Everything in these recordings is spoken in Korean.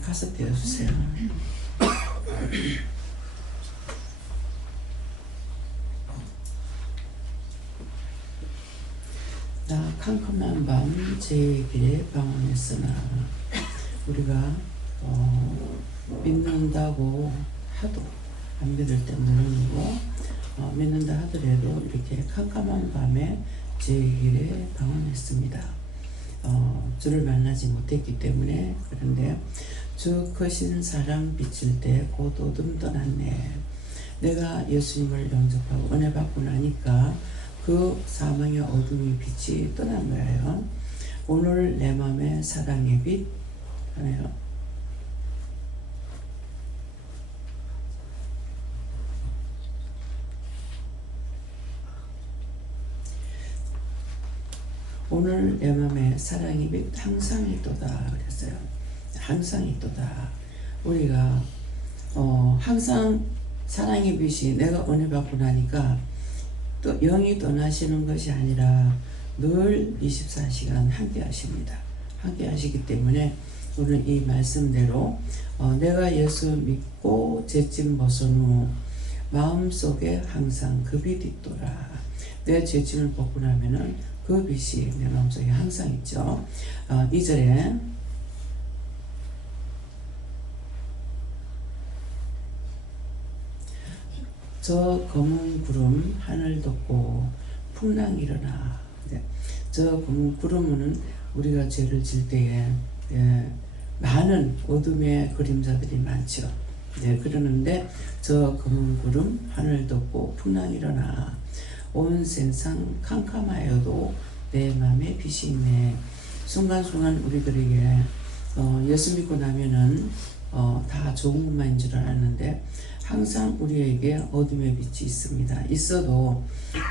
가서 떼어주세요. 나 캄캄한 밤 제 길에 방황했으나 우리가 믿는다고 하도 안 믿을 때 모르고 믿는다 하더라도 이렇게 캄캄한 밤에 제 길에 방황했습니다. 주를 만나지 못했기 때문에. 그런데 주 크신 사랑 비칠 때 곧 어둠 떠났네. 내가 예수님을 영접하고 은혜 받고 나니까 그 사망의 어둠의 빛이 떠난 거예요. 오늘 내 맘에 사랑의 빛 하네요. 오늘 내 맘에 사랑의 빛 항상 있도다 그랬어요. 항상 있도다. 우리가 항상 사랑의 빛이 내가 은혜 받고 나니까 또 영이 떠나시는 것이 아니라 늘 24시간 함께 하십니다. 함께 하시기 때문에 오늘 이 말씀대로 내가 예수 믿고 죄짐 벗은 후 마음속에 항상 그 빛이 있도라. 내 죄짐을 벗고 나면은 그 빛이 내 마음속에 항상 있죠. 2절에 저 검은 구름 하늘 덮고 풍랑 일어나. 저 검은 구름은 우리가 죄를 질 때에 많은 어둠의 그림자들이 많죠. 그러는데 저 검은 구름 하늘 덮고 풍랑 일어나. 온 세상 캄캄하여도 내 맘에 빛이 있네. 순간순간 우리들에게 예수 믿고 나면은 다 좋은 것만인 줄 알았는데 항상 우리에게 어둠의 빛이 있습니다. 있어도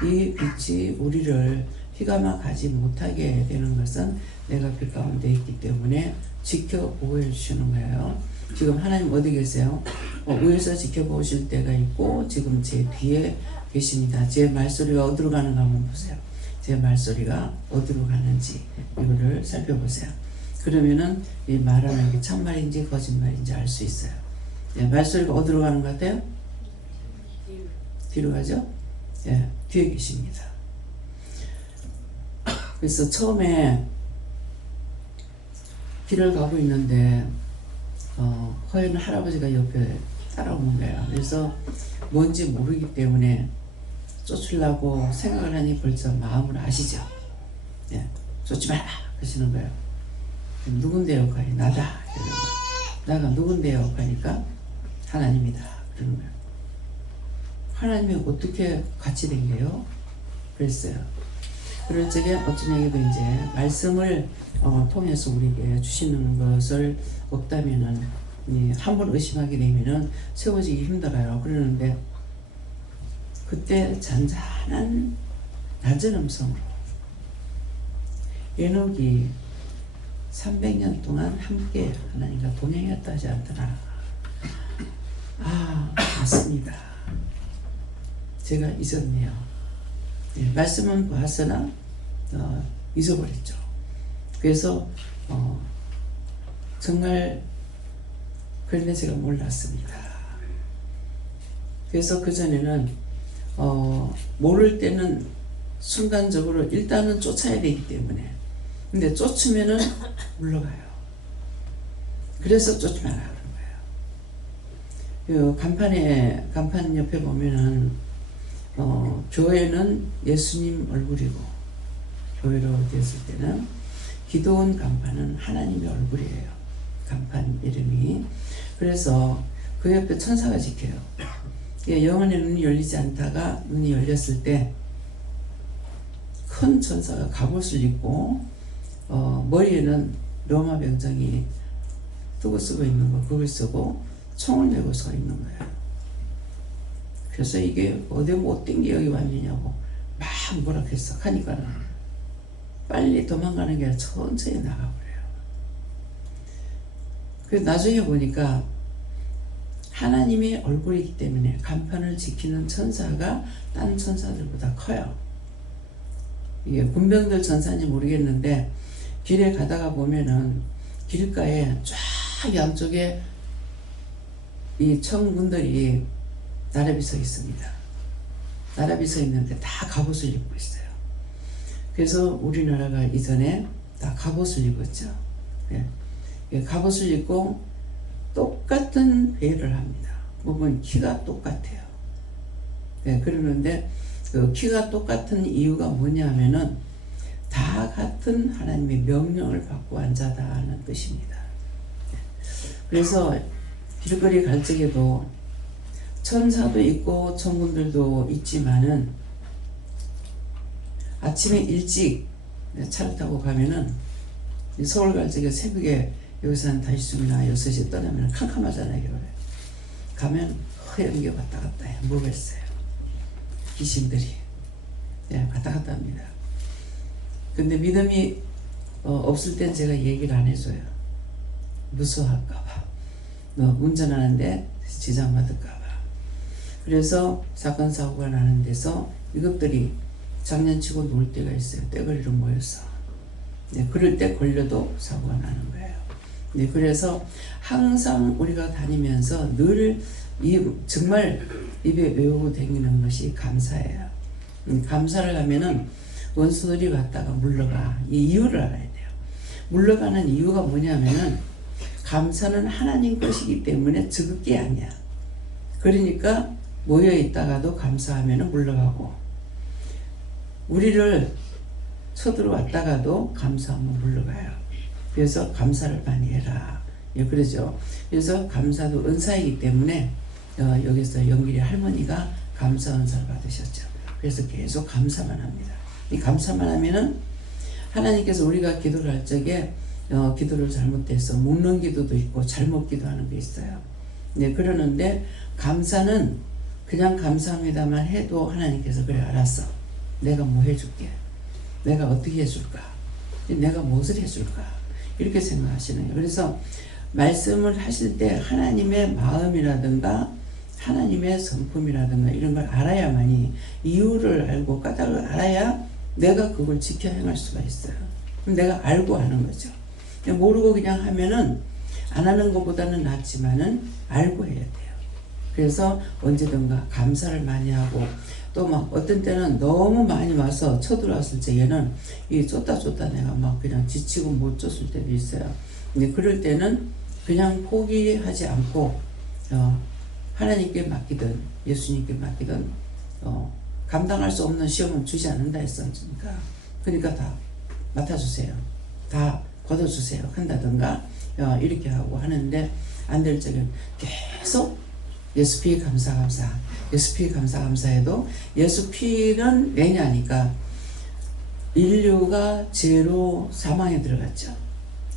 이 빛이 우리를 휘감아 가지 못하게 되는 것은 내가 빛 가운데 있기 때문에 지켜 보호해 주시는 거예요. 지금 하나님 어디 계세요? 위에서 지켜보실 때가 있고 지금 제 뒤에 계십니다. 제 말소리가 어디로 가는가 한번 보세요. 제 말소리가 어디로 가는지 이거를 살펴보세요. 그러면은 이 말하는 게 참말인지 거짓말인지 알 수 있어요. 말소리가 어디로 가는 것 같아요? 뒤로 가죠? 뒤에 계십니다. 그래서 처음에 길을 가고 있는데 허연 할아버지가 옆에 따라오는 거예요. 그래서 뭔지 모르기 때문에 쫓으려고 생각을 하니 벌써 마음을 아시죠? 쫓지 마라 하시는 거예요. 누군데요? 하니 나다. 나가 누군데요? 하니까 하나님이다. 그러는 거예요. 하나님이 어떻게 같이 된 거예요? 그랬어요. 그럴 적에 어떤 얘기도 이제 말씀을 통해서 우리에게 주시는 것을 없다면은 한 번 의심하게 되면은 세워지기 힘들어요. 그러는데 그때 잔잔한 낮은 음성으로 에녹이 300년 동안 함께 하나님과 동행했다 하지 않더라. 맞습니다. 제가 잊었네요. 말씀은 봤으나 잊어버렸죠. 그래서 정말 그런데 제가 몰랐습니다. 그래서 그전에는 모를 때는 순간적으로 일단은 쫓아야 되기 때문에 근데 쫓으면은 물러가요. 그래서 쫓지 마라 그런 거예요. 간판 옆에 보면은 교회는 예수님 얼굴이고 교회로 됐을 때는 기도원 간판은 하나님의 얼굴이에요. 간판 이름이. 그래서 그 옆에 천사가 지켜요. 영혼의 눈이 열리지 않다가 눈이 열렸을 때 큰 천사가 갑옷을 입고 머리에는 로마 병장이 두고 쓰고 있는 거 그걸 쓰고 총을 메고 서 있는 거예요. 그래서 이게 어디 못된 게 여기 왔느냐고 막 뭐라 했어. 하니까는 빨리 도망가는 게 아니라 천천히 나가버려요. 그래서 나중에 보니까 하나님의 얼굴이기 때문에 간판을 지키는 천사가 딴 천사들보다 커요. 이게 군병들 천사인지 모르겠는데 길에 가다가 보면은 길가에 쫙 양쪽에 이 청군들이 나란히 서 있습니다. 나란히 서 있는데 다 갑옷을 입고 있어요. 그래서 우리나라가 이전에 다 갑옷을 입었죠. 예. 갑옷을 입고 똑같은 회를 합니다. 보면 키가 똑같아요. 예, 그러는데 그 키가 똑같은 이유가 뭐냐면은 다 같은 하나님의 명령을 받고 앉아다는 뜻입니다. 그래서 길거리 갈 적에도 천사도 있고 천군들도 있지만은 아침에 일찍 차를 타고 가면은 서울 갈 적에 새벽에 여기서 한 5시나 6시에 떠나면 캄캄하잖아요. 겨울에. 가면 허연 게 왔다 갔다 해. 뭐겠어요. 귀신들이. 예, 왔다 갔다 합니다. 근데 믿음이 없을 땐 제가 얘기를 안 해줘요. 무서워할까봐. 너 운전하는데 지장받을까봐. 그래서 사건 사고가 나는 데서 이것들이 장난치고 놀 때가 있어요. 떼거리로 모여서. 네, 그럴 때 걸려도 사고가 나는 거예요. 네, 그래서 항상 우리가 다니면서 늘 정말 입에 외우고 다니는 것이 감사예요. 감사를 하면은 원수들이 왔다가 물러가. 이 이유를 알아야 돼요. 물러가는 이유가 뭐냐면은 감사는 하나님 것이기 때문에 저극이 아니야. 그러니까 모여 있다가도 감사하면은 물러가고, 우리를 쳐들어왔다가도 감사하면 물러가요. 그래서 감사를 많이 해라. 예, 그러죠. 그래서 감사도 은사이기 때문에 여기서 영길이 할머니가 감사 은사를 받으셨죠. 그래서 계속 감사만 합니다. 이 감사만 하면은 하나님께서 우리가 기도를 할 적에 기도를 잘못해서 묵는 기도도 있고 잘못 기도하는 게 있어요. 네, 그러는데 감사는 그냥 감사합니다만 해도 하나님께서 그래 알았어. 내가 뭐 해줄게. 내가 어떻게 해줄까. 내가 무엇을 해줄까. 이렇게 생각하시는 거예요. 그래서 말씀을 하실 때 하나님의 마음이라든가 하나님의 성품이라든가 이런 걸 알아야만이, 이유를 알고 까닭을 알아야 내가 그걸 지켜 행할 수가 있어요. 그럼 내가 알고 하는 거죠. 모르고 그냥 하면은 안 하는 것보다는 낫지만은 알고 해야 돼요. 그래서 언제든가 감사를 많이 하고, 또 막 어떤 때는 너무 많이 와서 쳐들어왔을 적에는 이 쫓다 내가 막 그냥 지치고 못 쫓을 때도 있어요. 근데 그럴 때는 그냥 포기하지 않고 하나님께 맡기든 예수님께 맡기든 감당할 수 없는 시험은 주지 않는다 했으니까, 그러니까 다 맡아주세요. 다 걷어주세요. 한다든가 이렇게 하고 하는데, 안 될 적엔 계속 예수 피 감사 예수 피 감사 해도 예수 피는 왜냐니까 인류가 죄로 사망에 들어갔죠.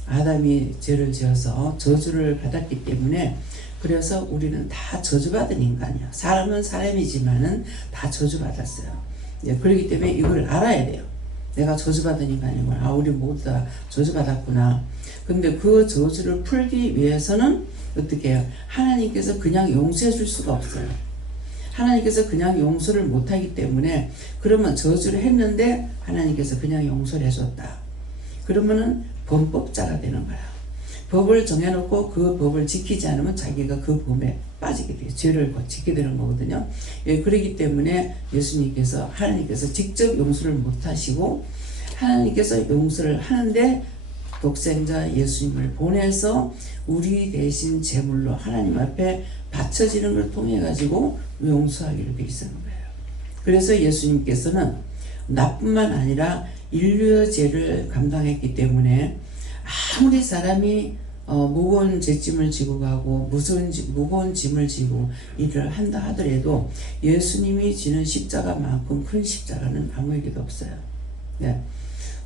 아담이 죄를 지어서 저주를 받았기 때문에, 그래서 우리는 다 저주받은 인간이야. 사람은 사람이지만은 다 저주받았어요. 예, 그렇기 때문에 이걸 알아야 돼요. 내가 저주받은 인간이구나. 우리 모두 다 저주받았구나. 근데 그 저주를 풀기 위해서는 어떻게 해요? 하나님께서 그냥 용서해 줄 수가 없어요. 하나님께서 그냥 용서를 못하기 때문에, 그러면 저주를 했는데 하나님께서 그냥 용서를 해줬다. 그러면은 범법자가 되는 거야. 법을 정해놓고 그 법을 지키지 않으면 자기가 그 범에 빠지게 돼요. 죄를 짓게 되는 거거든요. 예, 그렇기 때문에 예수님께서, 하나님께서 직접 용서를 못하시고, 하나님께서 용서를 하는데 독생자 예수님을 보내서 우리 대신 제물로 하나님 앞에 바쳐지는 걸 통해 가지고 용서하기로 되어 있는 거예요. 그래서 예수님께서는 나뿐만 아니라 인류의 죄를 감당했기 때문에, 아무리 사람이 무거운 죄짐을 지고 가고 무거운 짐을 지고 일을 한다 하더라도 예수님이 지는 십자가만큼 큰 십자가는 아무에게도 없어요. 네.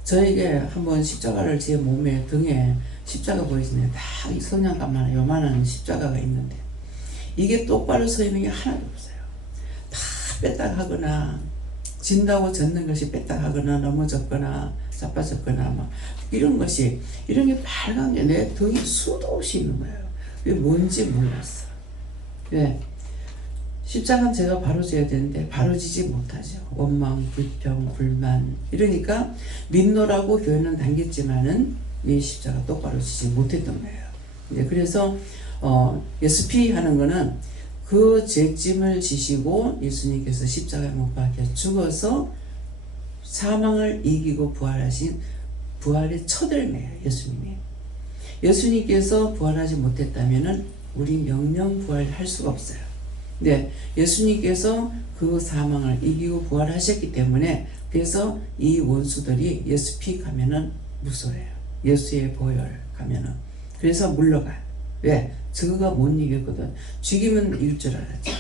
저에게 한번 십자가를 제 몸에 등에 십자가 보이시네요. 다 이 성냥갑만 요만한 십자가가 있는데, 이게 똑바로 서 있는 게 하나도 없어요. 다 뺐다하거나 진다고 젖는 것이 뺐다하거나 넘어졌거나 자빠졌거나 막 이런 것이, 이런 게 빨간 게 내 등에 수도 없이 있는 거예요. 왜 뭔지 몰랐어. 왜? 십자가는 제가 바로져야 되는데 바로지지 못하죠. 원망, 불평, 불만 이러니까 믿노라고 교회는 당겼지만은 이 십자가 똑바로 지지 못했던 거예요. 그래서 예수피 하는 거는 그 죄짐을 지시고 예수님께서 십자가에 못 박혀 죽어서 사망을 이기고 부활하신 부활의 첫 열매예요. 예수님이. 예수님께서 부활하지 못했다면은 우리 영영 부활할 수가 없어요. 근데 예수님께서 그 사망을 이기고 부활하셨기 때문에 그래서 이 원수들이 예수 피 가면은 무서워요. 예수의 보혈 가면은. 그래서 물러가요. 왜? 저거가 못 이겼거든. 죽이면 이길 줄 알았지.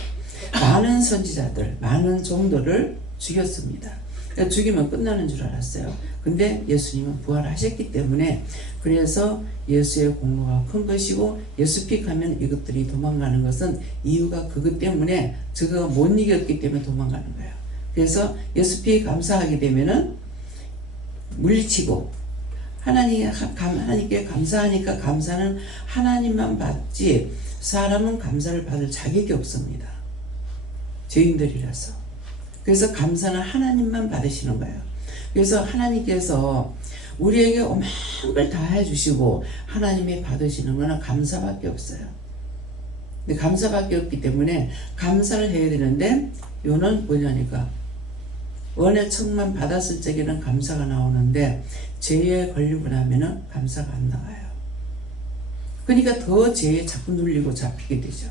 많은 선지자들, 많은 종들을 죽였습니다. 그러니까 죽이면 끝나는 줄 알았어요. 근데 예수님은 부활하셨기 때문에 그래서 예수의 공로가 큰 것이고 예수 피 가면 이것들이 도망가는 것은 이유가 그것 때문에 저거가 못 이겼기 때문에 도망가는 거예요. 그래서 예수 피 감사하게 되면은 물리치고 하나님께 감사하니까 감사는 하나님만 받지 사람은 감사를 받을 자격이 없습니다. 죄인들이라서. 그래서 감사는 하나님만 받으시는 거예요. 그래서 하나님께서 우리에게 오만 걸 다 해주시고 하나님이 받으시는 거는 감사밖에 없어요. 근데 감사밖에 없기 때문에 감사를 해야 되는데 요는 뭐냐니까 원의 척만 받았을 적에는 감사가 나오는데 죄에 걸리고 나면은 감사가 안 나와요. 그러니까 더 죄에 자꾸 눌리고 잡히게 되죠.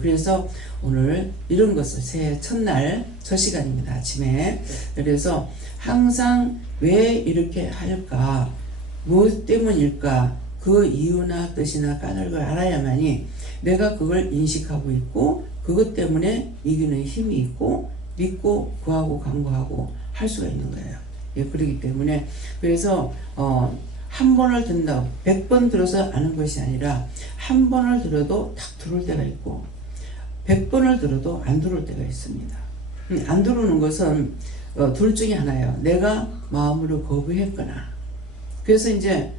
그래서 오늘 이런 것을 새해 첫날 첫 시간입니다. 아침에. 그래서 항상 왜 이렇게 할까? 무엇 때문일까? 그 이유나 뜻이나 까닭을 알아야만이 내가 그걸 인식하고 있고 그것 때문에 이기는 힘이 있고 믿고 구하고 간구하고 할 수가 있는 거예요. 그렇기 때문에 그래서 한 번을 든다고 100번 들어서 아는 것이 아니라 한 번을 들어도 딱 들어올 때가 있고 100번을 들어도 안 들어올 때가 있습니다. 안 들어오는 것은 둘 중에 하나예요. 내가 마음으로 거부했거나 그래서 이제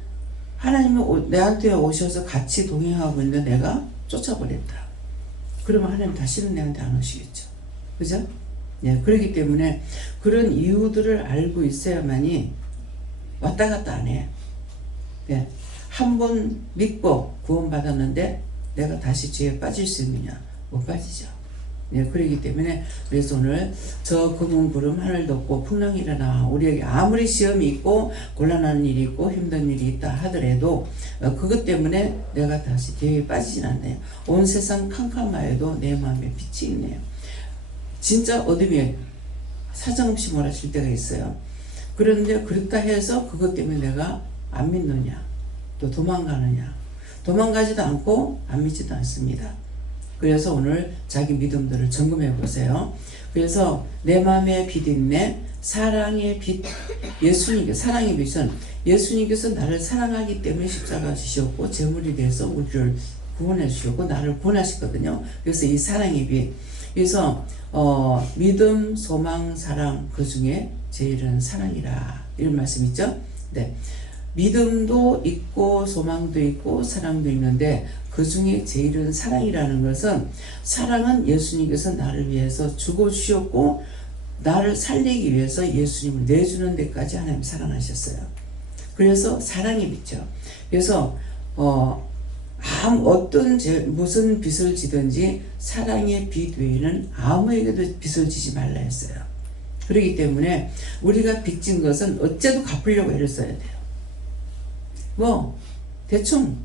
하나님이 내한테 오셔서 같이 동행하고 있는데 내가 쫓아버렸다. 그러면 하나님 다시는 내한테 안 오시겠죠. 그죠? 그렇기 때문에 그런 이유들을 알고 있어야만이 왔다 갔다 안 해. 한 번 믿고 구원받았는데 내가 다시 죄에 빠질 수 있느냐? 못 빠지죠. 그렇기 때문에 그래서 오늘 저 검은 구름 하늘 덮고 풍랑이 일어나 우리에게 아무리 시험이 있고 곤란한 일이 있고 힘든 일이 있다 하더라도 그것 때문에 내가 다시 죄에 빠지진 않네요. 온 세상 캄캄하여도 내 마음에 빛이 있네요. 진짜 어둠에 사정없이 몰아칠 때가 있어요. 그런데 그렇다 해서 그것 때문에 내가 안 믿느냐 또 도망가느냐 도망가지도 않고 안 믿지도 않습니다. 그래서 오늘 자기 믿음들을 점검해 보세요. 그래서 내 마음에 빛 있네. 사랑의 빛 사랑의 빛은 예수님께서 나를 사랑하기 때문에 십자가 지셨고 제물이 돼서 우리를 구원해 주셨고 나를 구원하셨거든요. 그래서 이 사랑의 빛 그래서 믿음, 소망, 사랑 그 중에 제일은 사랑이라 이런 말씀 있죠. 믿음도 있고 소망도 있고 사랑도 있는데 그 중에 제일은 사랑이라는 것은 사랑은 예수님께서 나를 위해서 죽어주셨고 나를 살리기 위해서 예수님을 내주는 데까지 하나님 사랑하셨어요. 그래서 사랑이 빛죠. 그래서 무슨 빚을 지든지 사랑의 빚 외에는 아무에게도 빚을 지지 말라 했어요. 그렇기 때문에 우리가 빚진 것은 어째도 갚으려고 애를 써야 돼요. 대충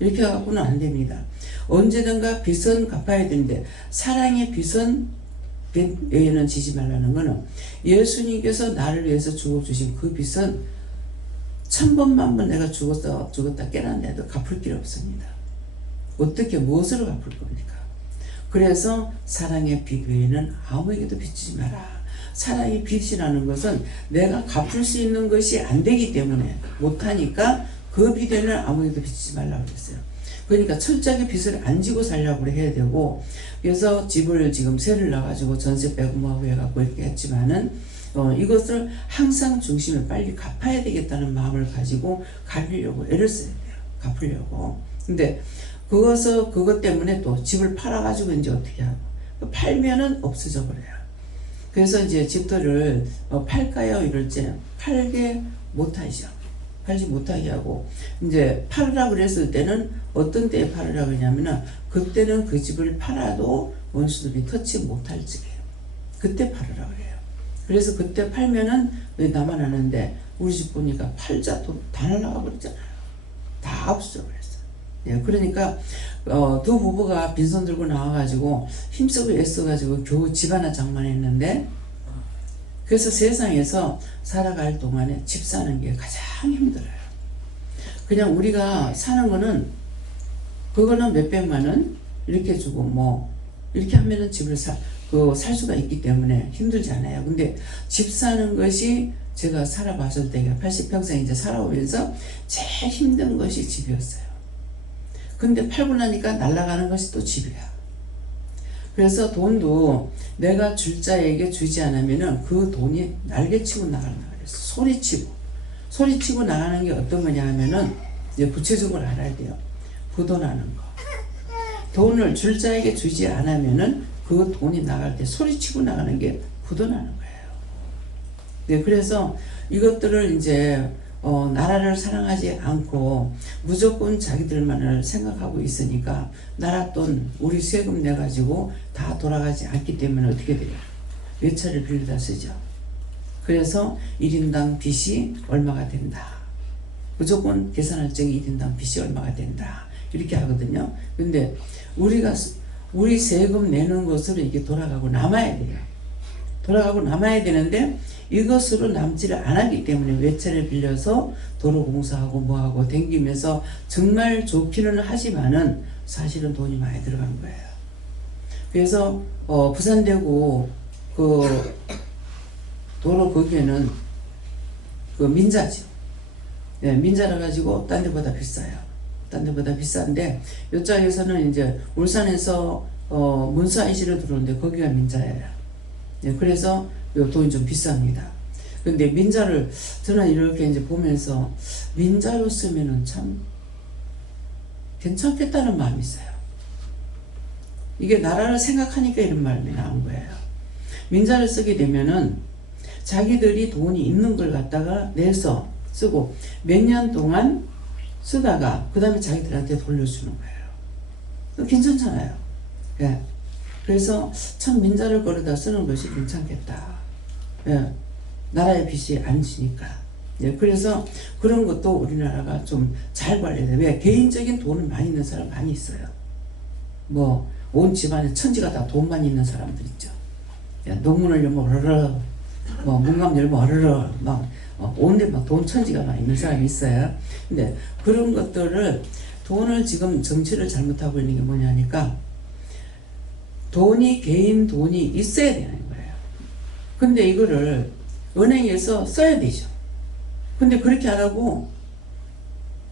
이렇게 갖고는 안 됩니다. 언제든가 빚은 갚아야 되는데 사랑의 빚은 빚 외에는 지지 말라는 것은 예수님께서 나를 위해서 죽어주신 그 빚은 1000번 만번 내가 죽었다 깨어난데도 갚을 길 없습니다. 어떻게 무엇으로 갚을 겁니까? 그래서 사랑의 빚 외에는 아무에게도 빚지지 마라. 사랑의 빚이라는 것은 내가 갚을 수 있는 것이 안 되기 때문에 못하니까 그 빚에는 아무에게도 빚지지 말라고 그랬어요. 그러니까 철저하게 빚을 안 지고 살려고 해야 되고 그래서 집을 지금 세를 놔가지고 전세 빼고 뭐하고 해갖고 이렇게 했지만은 이것을 항상 중심에 빨리 갚아야 되겠다는 마음을 가지고 갚으려고 애를 써야 돼요. 갚으려고. 근데 그것 때문에 또 집을 팔아가지고 이제 어떻게 하고 팔면은 없어져 버려요. 그래서 이제 집들을 팔까요? 이럴 때 팔게 못하죠. 팔지 못하게 하고, 이제 팔으라 그랬을 때는 어떤 때에 팔으라 그러냐면은 그때는 그 집을 팔아도 원수들이 터치 못할 적이에요. 그때 팔으라 그래요. 그래서 그때 팔면은 왜 나만 하는데 우리 집 보니까 팔자 돈 다 날라가 버리잖아요. 다 없어 그랬어. 예, 그러니까 두 부부가 빈손 들고 나와가지고 힘쓰고 애써가지고 겨우 집 하나 장만했는데, 그래서 세상에서 살아갈 동안에 집 사는 게 가장 힘들어요. 그냥 우리가 사는 거는 그거는 몇백만 원 이렇게 주고 뭐 이렇게 하면은 집을 살 수가 있기 때문에 힘들지 않아요. 근데 집 사는 것이 제가 살아봤을 때 80평생 이제 살아오면서 제일 힘든 것이 집이었어요. 근데 팔고 나니까 날아가는 것이 또 집이야. 그래서 돈도 내가 줄 자에게 주지 않으면은 그 돈이 날개치고 나간다 그랬어. 소리치고 나가는 게 어떤 거냐 하면은 이제 구체적으로 알아야 돼요. 부도나는 거. 돈을 줄 자에게 주지 않으면은 그 돈이 나갈 때 소리치고 나가는 게 부도나는 거예요. 네, 그래서 이것들을 이제 나라를 사랑하지 않고 무조건 자기들만을 생각하고 있으니까 나라 돈 우리 세금 내 가지고 다 돌아가지 않기 때문에 어떻게 돼요? 외차를 빌려다 쓰죠. 그래서 1인당 빚이 얼마가 된다. 무조건 계산할 적에 1인당 빚이 얼마가 된다. 이렇게 하거든요. 근데 우리 세금 내는 것으로 이게 돌아가고 남아야 돼요. 돌아가고 남아야 되는데 이것으로 남지를 않았기 때문에 외채를 빌려서 도로 공사하고 뭐하고 댕기면서 정말 좋기는 하지만은 사실은 돈이 많이 들어간 거예요. 그래서 부산대구 그 도로 거기에는 그 민자죠. 네, 민자라 가지고 딴 데보다 비싸요. 딴 데보다 비싼데 이쪽에서는 이제 울산에서 문서 IC로 들어오는데 거기가 민자예요. 네, 그래서 요 돈이 좀 비쌉니다. 근데 민자를 저는 이렇게 이제 보면서 민자로 쓰면은 참 괜찮겠다는 마음이 있어요. 이게 나라를 생각하니까 이런 말이 나온 거예요. 민자를 쓰게 되면은 자기들이 돈이 있는 걸 갖다가 내서 쓰고 몇 년 동안 쓰다가 그 다음에 자기들한테 돌려주는 거예요. 괜찮잖아요. 예. 그래서 참 민자를 걸어다 쓰는 것이 괜찮겠다. 예. 나라의 빚이 안 지니까. 예. 그래서 그런 것도 우리나라가 좀 잘 관리해야 돼. 왜? 개인적인 돈을 많이 있는 사람 많이 있어요. 뭐 온 집안에 천지가 다 돈 많이 있는 사람들 있죠. 예. 농문을 열면 어르르, 뭐 문감 열면 어르르, 막 온데 막 돈 천지가 많이 있는 사람이 있어요. 근데 그런 것들을 돈을 지금 정치를 잘못하고 있는 게 뭐냐니까 개인 돈이 있어야 되는 거예요. 근데 이거를 은행에서 써야 되죠. 근데 그렇게 안 하고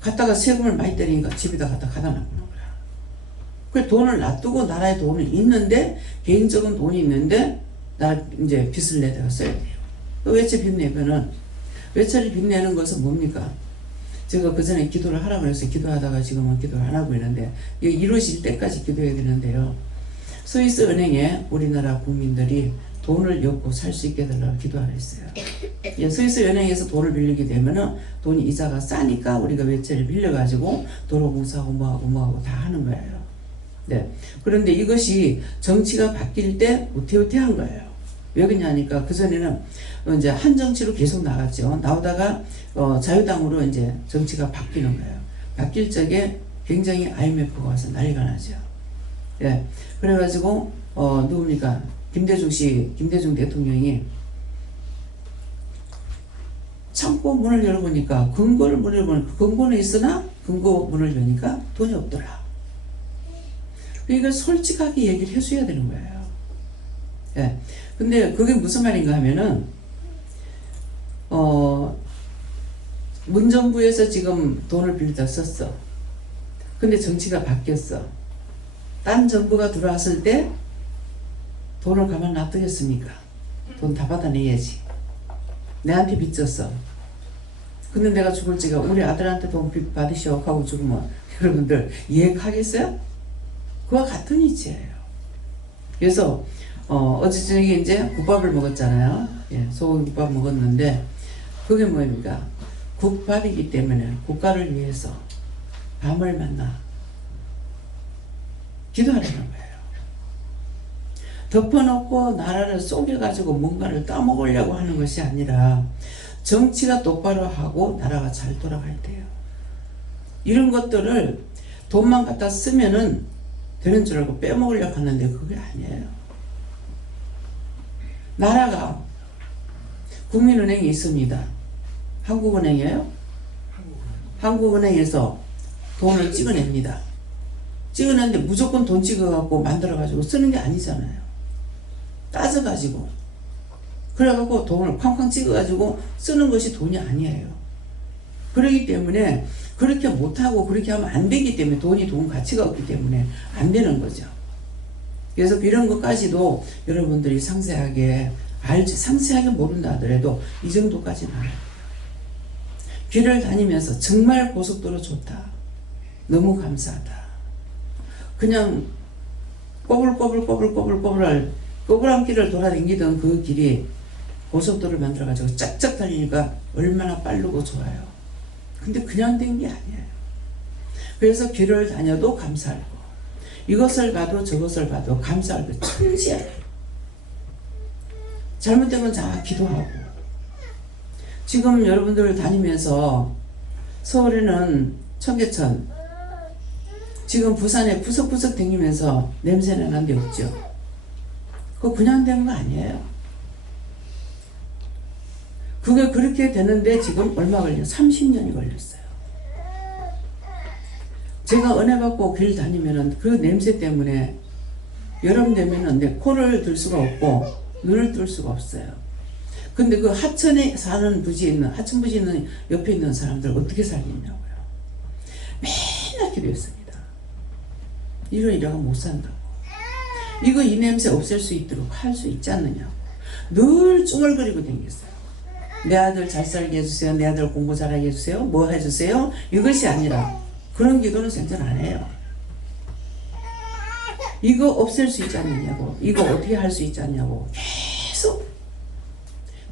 갖다가 세금을 많이 때리니까 집에다 갖다 놔놓는 거야. 그 돈을 놔두고 나라에 돈이 있는데 개인적인 돈이 있는데 이제 빚을 내다가 써야 돼요. 외채 빚 내면은 외채를 빚내는 것은 뭡니까? 제가 그 전에 기도를 하라고 해서 기도하다가 지금은 기도를 안 하고 있는데 이게 이루어질 때까지 기도해야 되는데요. 스위스 은행에 우리나라 국민들이 돈을 엮고 살 수 있게 해달라고 기도하라 했어요. 스위스 은행에서 돈을 빌리게 되면은 돈이 이자가 싸니까 우리가 외채를 빌려가지고 도로 공사하고 뭐하고 다 하는 거예요. 네. 그런데 이것이 정치가 바뀔 때 우태우태한 거예요. 왜 그러냐니까 그전에는 이제 한 정치로 계속 나갔죠. 나오다가 자유당으로 이제 정치가 바뀌는 거예요. 바뀔 적에 굉장히 IMF가 와서 난리가 나죠. 예. 그래가지고 누굽니까? 김대중 대통령이 창고 문을 열어보니까 근거는 있으나 근거 문을 여니까 돈이 없더라. 이걸 솔직하게 얘기를 해줘야 되는 거예요. 예. 근데 그게 무슨 말인가 하면은 문정부에서 지금 돈을 빌려다 썼어. 근데 정치가 바뀌었어. 딴 정부가 들어왔을 때 돈을 가만 놔두겠습니까? 돈 다 받아내야지. 내한테 빚졌어. 근데 내가 죽을 적에 우리 아들한테 돈 빚 받으시오 하고 죽으면 여러분들 이해하겠어요? 그와 같은 이치예요. 그래서 어제 저녁에 이제 국밥을 먹었잖아요. 예, 소고기 국밥 먹었는데 그게 뭐입니까? 국밥이기 때문에 국가를 위해서 밤을 만나 기도하라는 거예요. 덮어놓고 나라를 속여가지고 뭔가를 따먹으려고 하는 것이 아니라 정치가 똑바로 하고 나라가 잘 돌아가야 돼요. 이런 것들을 돈만 갖다 쓰면은 되는 줄 알고 빼먹으려고 하는데 그게 아니에요. 나라가 국민은행이 있습니다. 한국은행이에요? 한국은행에서 돈을 찍어냅니다. 찍어냈는데 무조건 돈 찍어갖고 만들어가지고 쓰는 게 아니잖아요. 따져가지고 그래갖고 돈을 쾅쾅 찍어가지고 쓰는 것이 돈이 아니에요. 그렇기 때문에 그렇게 못하고 그렇게 하면 안 되기 때문에 돈이 돈 가치가 없기 때문에 안 되는 거죠. 그래서 이런 것까지도 여러분들이 상세하게 알지, 상세하게 모른다 하더라도 이 정도까지는 알아요. 길을 다니면서 정말 고속도로 좋다. 너무 감사하다. 그냥 꼬불꼬불한 길을 돌아다니던 그 길이 고속도로를 만들어가지고 쫙쫙 달리니까 얼마나 빠르고 좋아요. 근데 그냥 된 게 아니에요. 그래서 길을 다녀도 감사하고 이것을 봐도 저것을 봐도 감사하고 천지예요. 잘못되면 다 기도하고. 지금 여러분들 다니면서 서울에는 청계천, 지금 부산에 구석구석 다니면서 냄새 나는 데 없죠. 그거 그냥 된 거 아니에요. 그게 그렇게 되는데 지금 얼마 걸려? 30년이 걸렸어요. 제가 은혜 받고 길 다니면은 그 냄새 때문에 여름 되면은 내 코를 들 수가 없고 눈을 뜰 수가 없어요. 근데 그 하천에 사는 부지 있는, 하천 부지 있는 옆에 있는 사람들 어떻게 살겠냐고요. 맨날 기도했습니다. 이러면 못 산다고. 이 냄새 없앨 수 있도록 할 수 있지 않느냐고. 늘 쭝얼거리고 다녔어요. 내 아들 잘 살게 해주세요. 내 아들 공부 잘하게 해주세요. 뭐 해주세요. 이것이 아니라 그런 기도는 생전 안 해요. 이거 없앨 수 있지 않느냐고. 이거 어떻게 할 수 있지 않냐고. 계속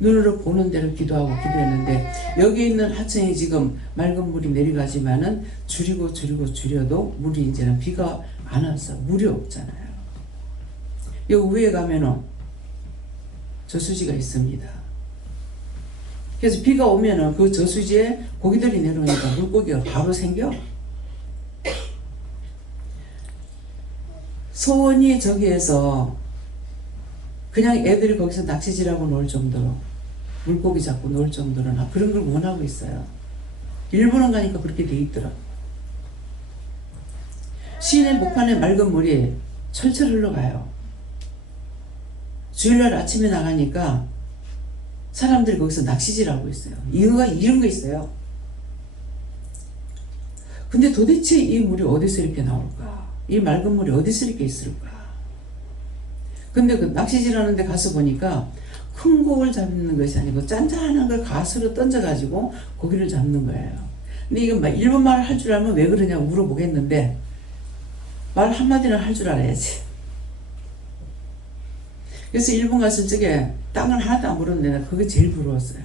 눈으로 보는 대로 기도하고 기도했는데 여기 있는 하천이 지금 맑은 물이 내려가지만은 줄여도 물이 이제는 비가 안 와서 물이 없잖아요. 여기 위에 가면은 저수지가 있습니다. 그래서 비가 오면은 그 저수지에 고기들이 내려오니까 물고기가 바로 생겨. 소원이 저기에서 그냥 애들이 거기서 낚시질하고 놀 정도로 물고기 잡고 놀 정도로 나 그런 걸 원하고 있어요. 일본은 가니까 그렇게 돼 있더라. 시내 목판에 맑은 물이 철철 흘러가요. 주일날 아침에 나가니까 사람들이 거기서 낚시질하고 있어요. 이유가 이런 거 있어요. 근데 도대체 이 물이 어디서 이렇게 나올까? 이 맑은 물이 어디서 이렇게 있을까? 근데 그 낚시질하는 데 가서 보니까 큰 고기를 잡는 것이 아니고 짠짠한 걸 가스로 던져가지고 고기를 잡는 거예요. 근데 이거 막 일본말 할 줄 알면 왜 그러냐고 물어보겠는데 말 한마디는 할 줄 알아야지. 그래서 일본 갔을 적에 땅을 하나도 안 물었는데 나 그게 제일 부러웠어요.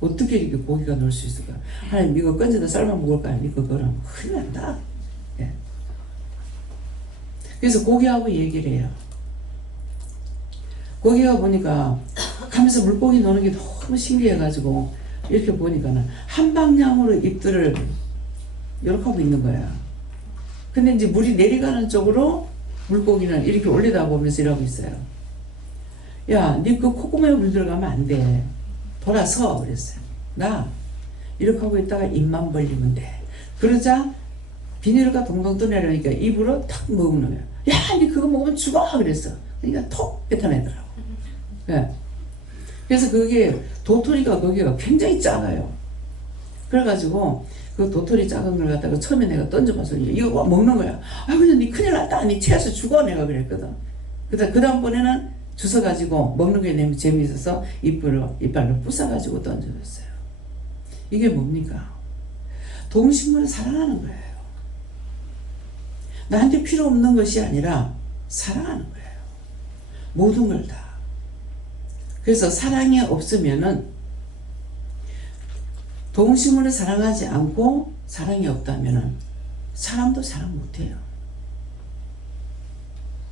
어떻게 이렇게 고기가 놀 수 있을까? 하나님 이거 건져다 삶아 먹을 거 아니니까 그거랑 큰일 난다. 예. 그래서 고기하고 얘기를 해요. 고기가 보니까 가면서 물고기 노는 게 너무 신기해가지고 이렇게 보니까는 한 방향으로 입들을 이렇게 하고 있는 거야. 근데 이제 물이 내려가는 쪽으로 물고기는 이렇게 올려다보면서 이러고 있어요. 야, 니 그 콧구멍에 물 들어가면 안 돼. 돌아서 그랬어요. 나 이렇게 하고 있다가 입만 벌리면 돼. 그러자 비닐가 동동 떠내려니까 입으로 탁 먹는 거야. 야, 니 그거 먹으면 죽어 그랬어. 그러니까 톡 뱉어내더라고. 예. 그래서 그게 도토리가 거기가 굉장히 작아요. 그래가지고 그 도토리 작은 걸 갖다가 처음에 내가 던져봐서 이거 먹는 거야. 아, 근데 니 큰일 났다. 니 채서 죽어 내가 그랬거든. 그 다음번에는 주워가지고 먹는 게 너무 재미있어서 이빨로 부숴가지고 던져줬어요. 이게 뭡니까? 동식물을 사랑하는 거예요. 나한테 필요 없는 것이 아니라 사랑하는 거예요. 모든 걸 다. 그래서 사랑이 없으면은 동심으로 사랑하지 않고 사랑이 없다면 사람도 사랑 못해요.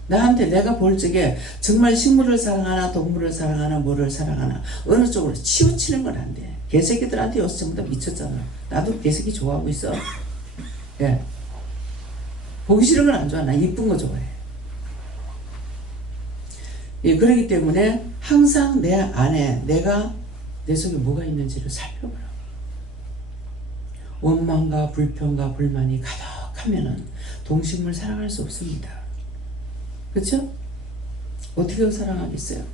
나한테 내가 볼 적에 정말 식물을 사랑하나 동물을 사랑하나 뭐를 사랑하나 어느 쪽으로 치우치는 건 안 돼. 개새끼들한테 요새 전부 다 미쳤잖아. 나도 개새끼 좋아하고 있어. 예. 보기 싫은 건 안 좋아. 나 이쁜 거 좋아해. 예, 그렇기 때문에 항상 내 안에 내가 내 속에 뭐가 있는지를 살펴보라. 원망과 불평과 불만이 가득하면은 동심을 사랑할 수 없습니다. 그렇죠? 어떻게 사랑하겠어요?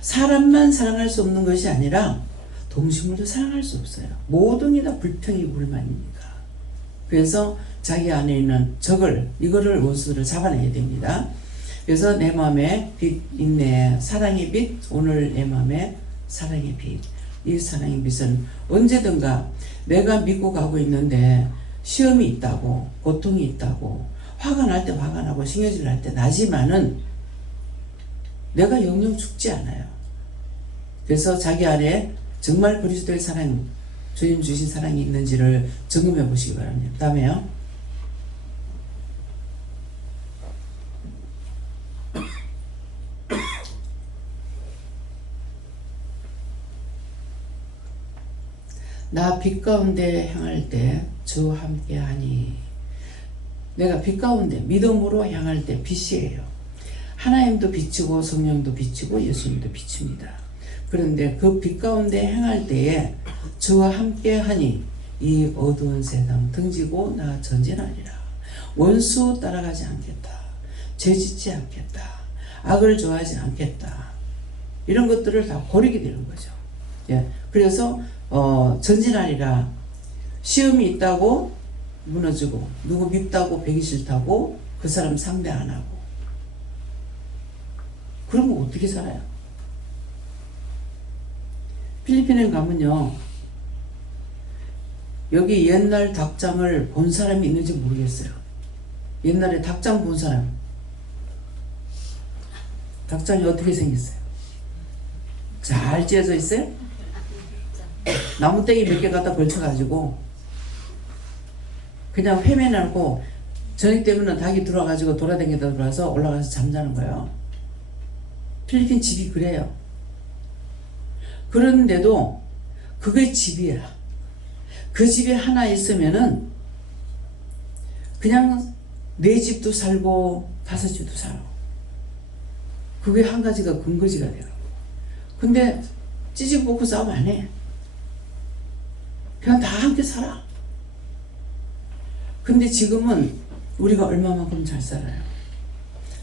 사람만 사랑할 수 없는 것이 아니라 동식물도 사랑할 수 없어요. 모든 게 다 불평이 불만이니까. 그래서 자기 안에 있는 이거를 원수를 잡아내야 됩니다. 그래서 내 마음에 빛 있네. 사랑의 빛. 오늘 내 마음에 사랑의 빛. 이 사랑의 빛은 언제든가 내가 믿고 가고 있는데 시험이 있다고, 고통이 있다고, 화가 날 때 화가 나고 신경질 날 때 나지만은 내가 영영 죽지 않아요. 그래서 자기 안에 정말 그리스도의 사랑, 주님 주신 사랑이 있는지를 점검해 보시기 바랍니다. 다음에요. 나 빛 가운데 향할 때 주와 함께 하니. 내가 빛 가운데 믿음으로 향할 때 빛이에요. 하나님도 빛이고 성령도 빛이고 예수님도 빛입니다. 그런데 그 빛 가운데 행할 때에 주와 함께 하니 이 어두운 세상 등지고 나 전진하리라. 원수 따라가지 않겠다. 죄짓지 않겠다. 악을 좋아하지 않겠다. 이런 것들을 다 버리게 되는 거죠. 예. 그래서 전진하리라. 시험이 있다고 무너지고 누구 밉다고 배기 싫다고 그 사람 상대 안 하고 그러면 어떻게 살아요? 필리핀에 가면요 여기 옛날 닭장을 본 사람이 있는지 모르겠어요. 옛날에 닭장 본 사람. 닭장이 어떻게 생겼어요? 잘 지어져 있어요? 나무떼기 몇 개 갖다 걸쳐가지고 그냥 회면하고 저녁 때문에 닭이 들어와가지고 돌아다니다 들어와서 올라가서 잠자는 거예요. 필리핀 집이 그래요. 그런데도 그게 집이야. 그 집에 하나 있으면은 그냥 네 집도 살고 다섯 집도 살고 그게 한 가지가 근거지가 돼요. 근데 찌직 먹고 싸움 안 해. 그냥 다 함께 살아. 근데 지금은 우리가 얼마만큼 잘 살아요.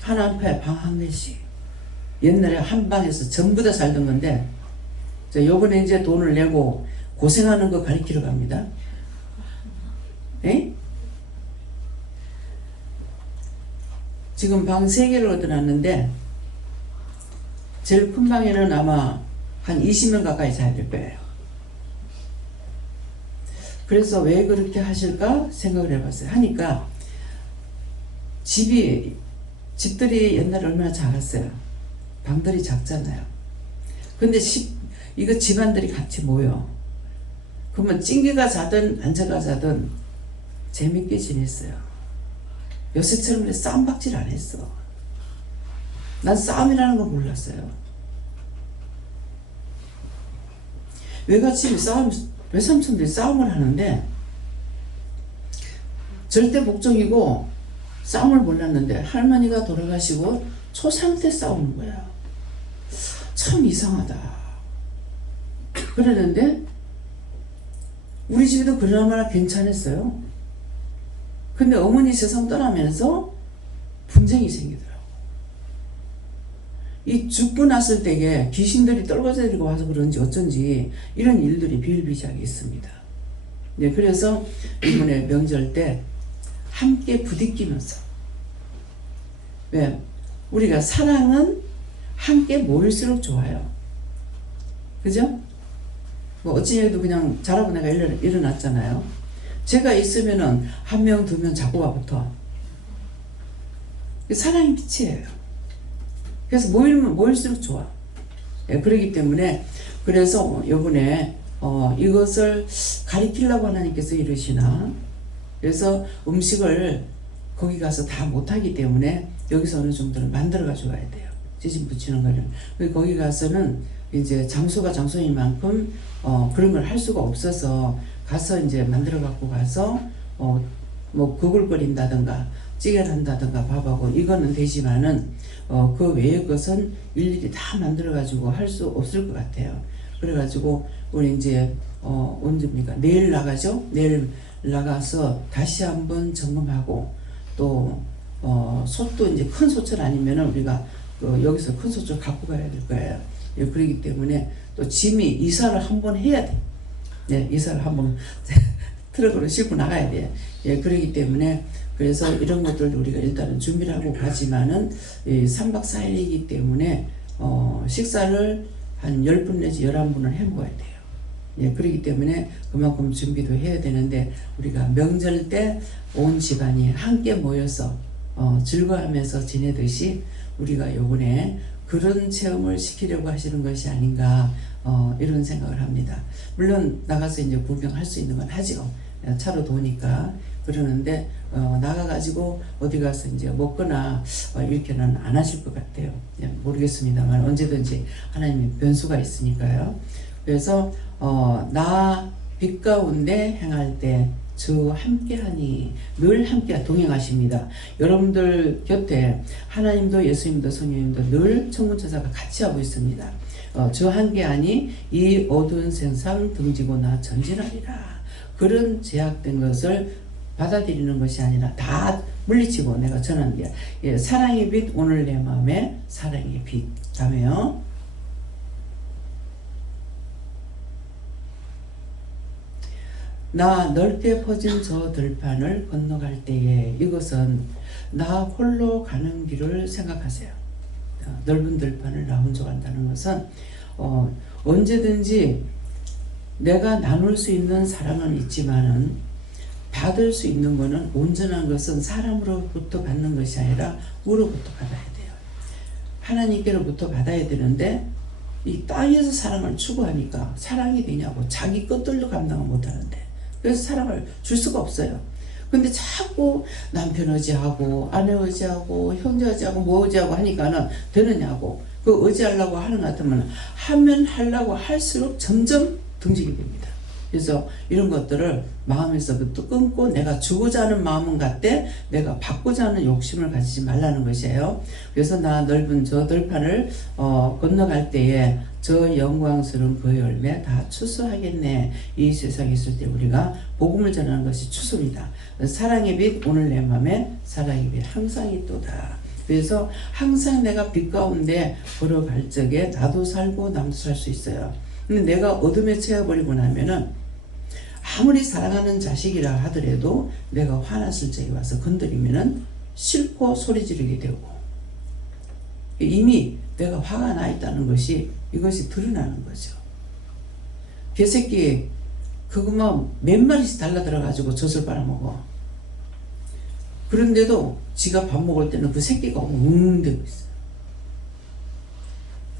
한 앞에 방 한 개씩. 옛날에 한 방에서 전부 다 살던 건데 요번에 이제 돈을 내고 고생하는 거 가르치러 갑니다. 에? 지금 방 3개를 얻어놨는데 제일 큰 방에는 아마 한 20명 가까이 자야 될 거예요. 그래서 왜 그렇게 하실까 생각을 해봤어요. 하니까 집들이 옛날에 얼마나 작았어요. 방들이 작잖아요. 근데 이거 집안들이 같이 모여. 그러면 찡기가 자든 앉아가 자든 재밌게 지냈어요. 요새처럼 싸움박질 안 했어. 난 싸움이라는 걸 몰랐어요. 외갓집이 외삼촌들이 싸움을 하는데 절대 복종이고 싸움을 몰랐는데 할머니가 돌아가시고 초상 때 싸우는 거야. 참 이상하다. 그랬는데 우리 집도 그나마 괜찮았어요. 근데 어머니 세상 떠나면서 분쟁이 생기더라고. 이 죽고 났을 때에 귀신들이 떨궈지고 와서 그런지 어쩐지 이런 일들이 비일비재하게 있습니다. 네, 그래서 이번에 명절 때 함께 부딪히면서 왜? 우리가 사랑은 함께 모일수록 좋아요. 그죠? 뭐 어찌해도 그냥 자라고 내가 일어났잖아요. 제가 있으면은 한 명, 두 명 자꾸 와붙어. 사랑이 빛이에요. 그래서 모일수록 좋아. 예, 그러기 때문에 그래서 요번에 이것을 가리키려고 하나님께서 이러시나. 그래서 음식을 거기 가서 다 못하기 때문에 여기서 어느 정도는 만들어 가지고 가야 돼요. 찌짐 붙이는 거를. 거기 가서는 이제 장소가 장소인 만큼 그런 걸 할 수가 없어서 가서 이제 만들어 갖고 가서 뭐 국을 끓인다든가 찌개를 한다든가 밥하고 이거는 되지만은 그 외의 것은 일일이 다 만들어 가지고 할 수 없을 것 같아요. 그래 가지고 우리 이제 언제입니까? 내일 나가죠. 내일 나가서 다시 한번 점검하고 또 솥도 이제 큰 솥을 아니면은 우리가 여기서 큰 솥을 갖고 가야 될 거예요. 예, 그렇기 때문에 또 짐이 이사를 한번 해야 돼. 예, 이사를 한번 트럭으로 싣고 나가야 돼. 예, 그렇기 때문에 그래서 이런 것들 우리가 일단은 준비를 하고 가지만은 3박 4일이기 때문에 식사를 한 10분 내지 11분을 해 먹어야 돼요. 예, 그렇기 때문에 그만큼 준비도 해야 되는데 우리가 명절 때 온 집안이 함께 모여서 즐거워하면서 지내듯이 우리가 요번에 그런 체험을 시키려고 하시는 것이 아닌가 이런 생각을 합니다. 물론 나가서 이제 구경할 수 있는 건 하죠. 차로 도니까 그러는데 나가가지고 어디 가서 이제 먹거나 이렇게는 안 하실 것 같아요. 모르겠습니다만 언제든지 하나님의 변수가 있으니까요. 그래서 나 빛 가운데 행할 때 주 함께하니 늘 함께 동행하십니다. 여러분들 곁에 하나님도 예수님도 성령님도 늘 천군천사가 같이 하고 있습니다. 주 함께하니 이 어두운 세상 등지고 나 전진하리라. 그런 제약된 것을 받아들이는 것이 아니라 다 물리치고 내가 전하는 게 예, 사랑의 빛 오늘 내 마음에 사랑의 빛. 다음에요. 나 넓게 퍼진 저 들판을 건너갈 때에 이것은 나 홀로 가는 길을 생각하세요. 넓은 들판을 나 혼자 간다는 것은 언제든지 내가 나눌 수 있는 사랑은 있지만은 받을 수 있는 것은 온전한 것은 사람으로부터 받는 것이 아니라 우로부터 받아야 돼요. 하나님께로부터 받아야 되는데 이 땅에서 사랑을 추구하니까 사랑이 되냐고 자기 것들도 감당을 못하는데 그래서 사랑을 줄 수가 없어요. 근데 자꾸 남편 의지하고 아내 의지하고 형제 의지하고 뭐 의지하고 하니까는 되느냐고 그 의지하려고 하는 것 같으면 하면 하려고 할수록 점점 등지게 됩니다. 그래서 이런 것들을 마음에서부터 끊고 내가 주고자 하는 마음은 같되 내가 받고자 하는 욕심을 가지지 말라는 것이에요. 그래서 나 넓은 저 들판을 건너갈 때에 저 영광스러운 그 열매 다 추수하겠네. 이 세상에 있을 때 우리가 복음을 전하는 것이 추수입니다. 사랑의 빛 오늘 내 맘에 사랑의 빛 항상 있도다. 그래서 항상 내가 빛 가운데 걸어갈 적에 나도 살고 남도 살 수 있어요. 근데 내가 어둠에 채워버리고 나면은 아무리 사랑하는 자식이라 하더라도 내가 화났을 적에 와서 건드리면은 싫고 소리 지르게 되고 이미 내가 화가 나 있다는 것이 이것이 드러나는 거죠. 개새끼 그거만 몇 마리씩 달라들어가지고 젖을 빨아먹어. 그런데도 지가 밥 먹을 때는 그 새끼가 웅대고 있어요.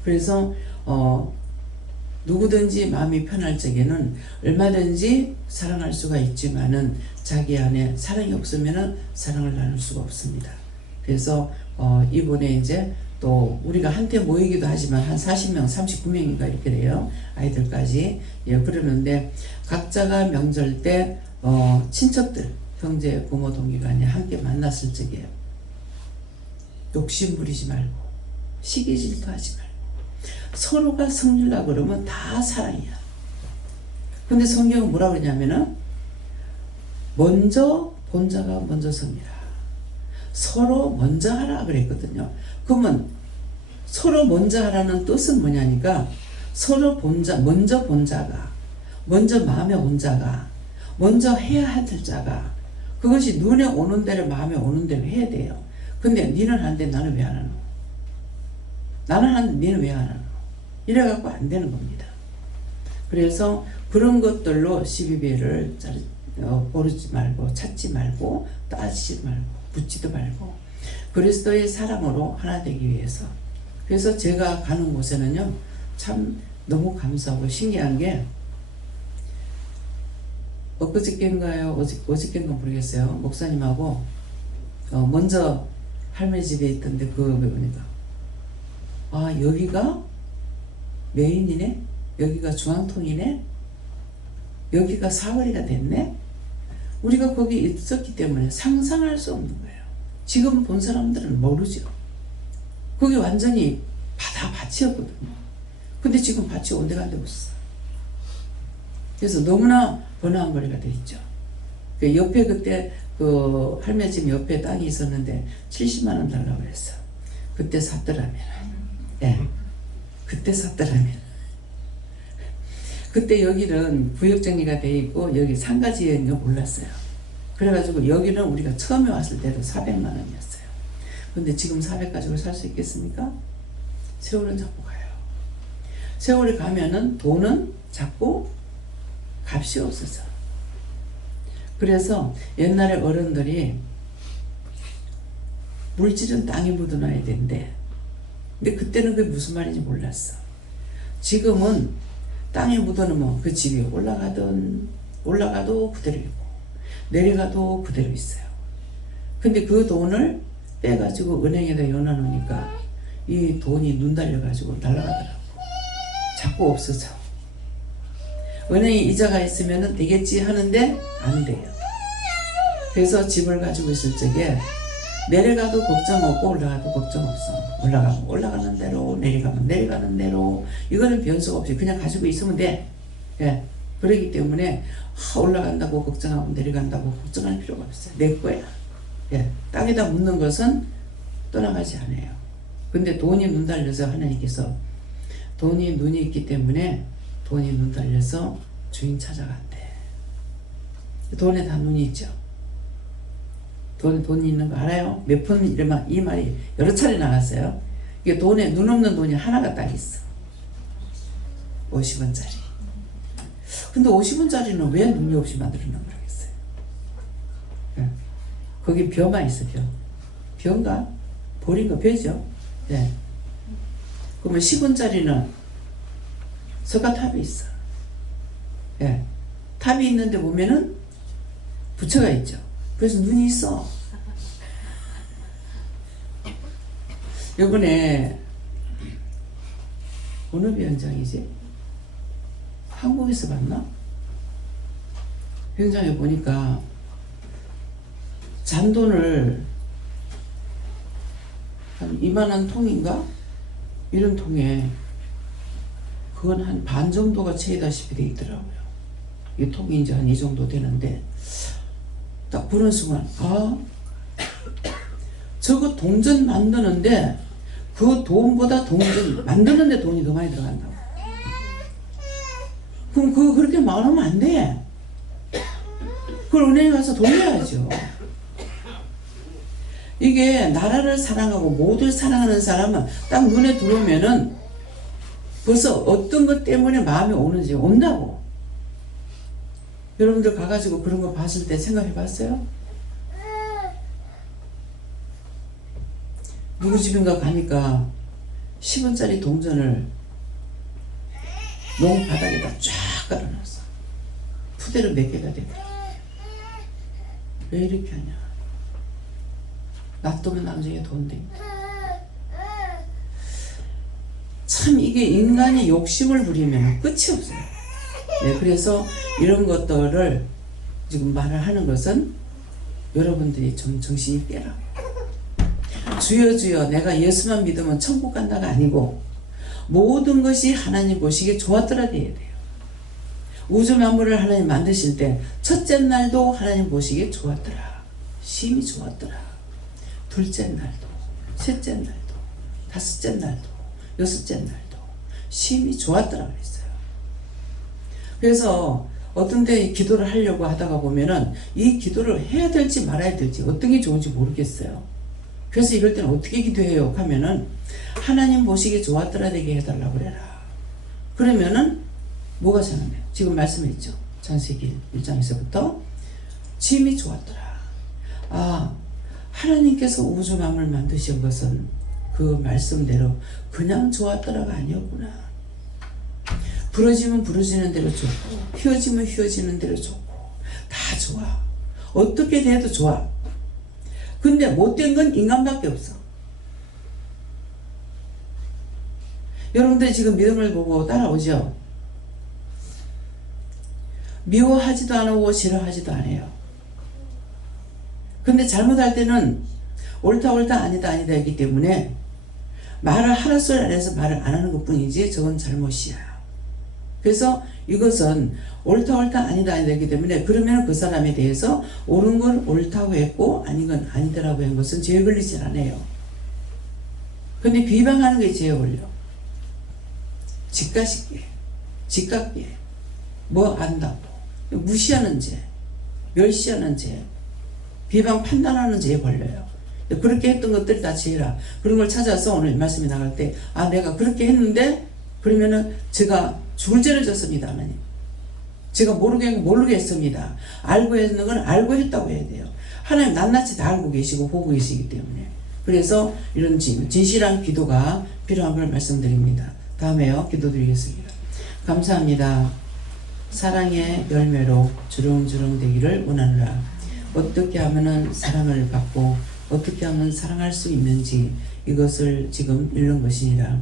그래서 누구든지 마음이 편할 적에는 얼마든지 사랑할 수가 있지만은 자기 안에 사랑이 없으면은 사랑을 나눌 수가 없습니다. 그래서 이번에 이제 또 우리가 한때 모이기도 하지만 한 40명, 39명인가 이렇게 돼요. 아이들까지. 예, 그러는데 각자가 명절 때 친척들, 형제, 부모, 동기간에 함께 만났을 적에 욕심 부리지 말고 시기 질투하지 말고 서로가 성질나고 그러면 다 사랑이야. 근데 성경은 뭐라 그러냐면은 먼저 본자가 먼저 성이라. 서로 먼저 하라 그랬거든요. 그러면 서로 먼저 하라는 뜻은 뭐냐니까 서로 먼저 본자가 먼저 마음에 온 자가 먼저 해야 할 자가 그것이 눈에 오는 대로 마음에 오는 대로 해야 돼요. 근데 니는 하는데 나는 왜 안 하노? 나는 하는데 니는 왜 안 하노? 이래갖고 안 되는 겁니다. 그래서 그런 것들로 시비배를 오르지 말고 찾지 말고 따지지 말고 묻지도 말고 그리스도의 사랑으로 하나 되기 위해서. 그래서 제가 가는 곳에는요 참 너무 감사하고 신기한 게 엊그저께인가요? 어저께인가 모르겠어요. 목사님하고 먼저 할머니 집에 있던데 그거 보니까 아 여기가 메인이네? 여기가 중앙통이네? 여기가 사거리가 됐네? 우리가 거기 있었기 때문에 상상할 수 없는 거예요. 지금 본 사람들은 모르죠. 거기 완전히 바다 밭이었거든요. 근데 지금 밭이 온데간데 없어. 그래서 너무나 번화한 거리가 돼 있죠. 그 옆에 그때 그 할매 집 옆에 땅이 있었는데 70만 원 달라고 그랬어. 그때 샀더라면. 예. 그때 샀더라면. 그때 여기는 구역 정리가 돼 있고 여기 상가지인 거 몰랐어요. 그래가지고 여기는 우리가 처음에 왔을 때도 400만 원이었어요. 근데 지금 400 가지고 살 수 있겠습니까? 세월은 자꾸 가요. 세월이 가면은 돈은 자꾸 값이 없어져. 그래서 옛날에 어른들이 물질은 땅에 묻어놔야 된대. 근데 그때는 그게 무슨 말인지 몰랐어. 지금은 땅에 묻어놓으면 그 집이 올라가도 그대로 있고 내려가도 그대로 있어요. 근데 그 돈을 빼가지고 은행에다 넣어놓으니까 이 돈이 눈 달려가지고 날아가더라고. 자꾸 없어져. 은행에 이자가 있으면 되겠지 하는데 안 돼요. 그래서 집을 가지고 있을 적에 내려가도 걱정 없고 올라가도 걱정 없어. 올라가면 올라가는 대로 내려가면 내려가는 대로 이거는 변수가 없이 그냥 가지고 있으면 돼. 예. 그렇기 때문에 올라간다고 걱정하고 내려간다고 걱정할 필요가 없어요. 내 거야. 예. 땅에다 묻는 것은 떠나가지 않아요. 근데 돈이 눈 달려서 하나님께서 돈이 눈이 있기 때문에 돈이 눈 달려서 주인 찾아간대. 돈에 다 눈이 있죠. 돈이 있는 거 알아요? 몇 번 이 말이 여러 차례 나갔어요. 이게 돈에 눈 없는 돈이 하나가 딱 있어. 50원짜리. 근데 50원짜리는 왜 눈이 없이 만들었나 모르겠어요. 네. 거기 벼만 있어, 벼. 벼인가? 볼인가? 벼죠? 네. 그러면 10원짜리는 석가탑이 있어. 네. 탑이 있는데 보면은 부처가 있죠. 그래서 눈이 있어. 요번에 어느 비현장이지? 한국에서 봤나? 비현장에 보니까 잔돈을 한 이만한 통인가? 이런 통에 그건 한 반 정도가 채이다시피 돼 있더라고요. 이 통이 이제 한 이 정도 되는데 딱 보는 순간 저거 동전 만드는데 그 돈보다 동전 만드는데 돈이 더 많이 들어간다고. 그럼 그거 그렇게 많으면 안 돼. 그걸 은행에 가서 돌려야죠. 이게 나라를 사랑하고 모두를 사랑하는 사람은 딱 눈에 들어오면은 벌써 어떤 것 때문에 마음이 오는지 온다고. 여러분들 가가지고 그런 거 봤을 때 생각해 봤어요? 누구 집인가 가니까 10원짜리 동전을 농 바닥에다 쫙 깔아놨어. 푸대로 몇 개가 되더라. 왜 이렇게 하냐? 놔두면 나중에 돈 된다. 참 이게 인간이 욕심을 부리면 끝이 없어요. 네, 그래서 이런 것들을 지금 말을 하는 것은 여러분들이 좀 정신이 깨라. 주여 주여 내가 예수만 믿으면 천국 간다가 아니고 모든 것이 하나님 보시기에 좋았더라 돼야 돼요. 우주 만물을 하나님 만드실 때 첫째 날도 하나님 보시기에 좋았더라. 심히 좋았더라. 둘째 날도 셋째 날도 다섯째 날도 여섯째 날도 심히 좋았더라 그랬어요. 그래서 어떤 데 기도를 하려고 하다가 보면은 이 기도를 해야 될지 말아야 될지 어떤 게 좋은지 모르겠어요. 그래서 이럴 때는 어떻게 기도해요? 하면은 하나님 보시기에 좋았더라 되게 해달라고 그래라. 그러면은 뭐가 생각나요? 지금 말씀했죠. 창세기 1장에서부터 심히 좋았더라. 하나님께서 우주 만물을 만드신 것은 그 말씀대로 그냥 좋았더라가 아니었구나. 부러지면 부러지는 대로 좋고 휘어지면 휘어지는 대로 좋고 다 좋아. 어떻게 돼도 좋아. 근데 못된 건 인간밖에 없어. 여러분들이 지금 믿음을 보고 따라오죠? 미워하지도 않고 싫어하지도 않아요. 근데 잘못할 때는 옳다 아니다 이기 때문에 말을 하는 소리 안에서 말을 안 하는 것 뿐이지 저건 잘못이야. 그래서 이것은 옳다 아니다 이기 때문에 그러면 그 사람에 대해서 옳은 건 옳다고 했고 아닌 건 아니더라고 한 것은 죄에 걸리지 않아요. 근데 비방하는 게 죄에 걸려. 직각계 뭐 안다고 무시하는 죄, 멸시하는 죄, 비방 판단하는 죄에 걸려요. 그렇게 했던 것들이 다 죄라. 그런 걸 찾아서 오늘 말씀이 나갈 때 내가 그렇게 했는데 그러면은 제가 죽을 죄를 졌습니다. 하나님. 제가 모르게 했습니다. 알고 했는 건 알고 했다고 해야 돼요. 하나님 낱낱이 다 알고 계시고 보고 계시기 때문에. 그래서 이런 진실한 기도가 필요한 걸 말씀드립니다. 다음에요. 기도드리겠습니다. 감사합니다. 사랑의 열매로 주렁주렁 되기를 원하노라. 어떻게 하면은 사랑을 받고 어떻게 하면 사랑할 수 있는지 이것을 지금 읽는 것이니라.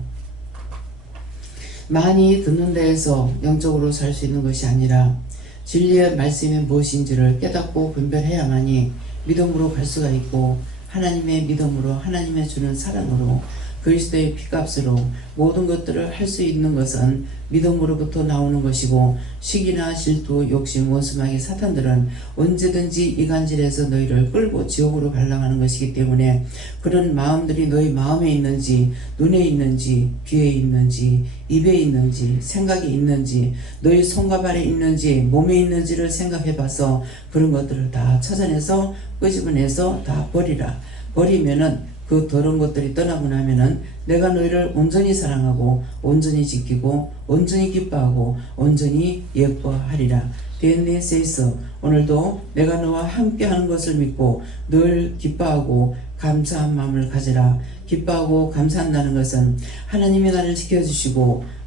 많이 듣는 데에서 영적으로 살 수 있는 것이 아니라 진리의 말씀이 무엇인지를 깨닫고 분별해야만이 믿음으로 갈 수가 있고 하나님의 믿음으로 하나님의 주는 사랑으로 그리스도의 피값으로 모든 것들을 할 수 있는 것은 믿음으로부터 나오는 것이고 시기나 질투, 욕심, 원수마귀, 사탄들은 언제든지 이간질해서 너희를 끌고 지옥으로 갈라가는 것이기 때문에 그런 마음들이 너희 마음에 있는지 눈에 있는지 귀에 있는지 입에 있는지 생각이 있는지 너희 손과 발에 있는지 몸에 있는지를 생각해봐서 그런 것들을 다 찾아내서 끄집어내서 다 버리라. 버리면은 그 더러운 것들이 떠나고 나면은 내가 너희를 온전히 사랑하고 온전히 지키고 온전히 기뻐하고 온전히 예뻐하리라. 대인의 세이서 오늘도 내가 너와 함께하는 것을 믿고 늘 기뻐하고 감사한 마음을 가지라. 기뻐하고 감사한다는 것은 하나님이 나를 지켜주시고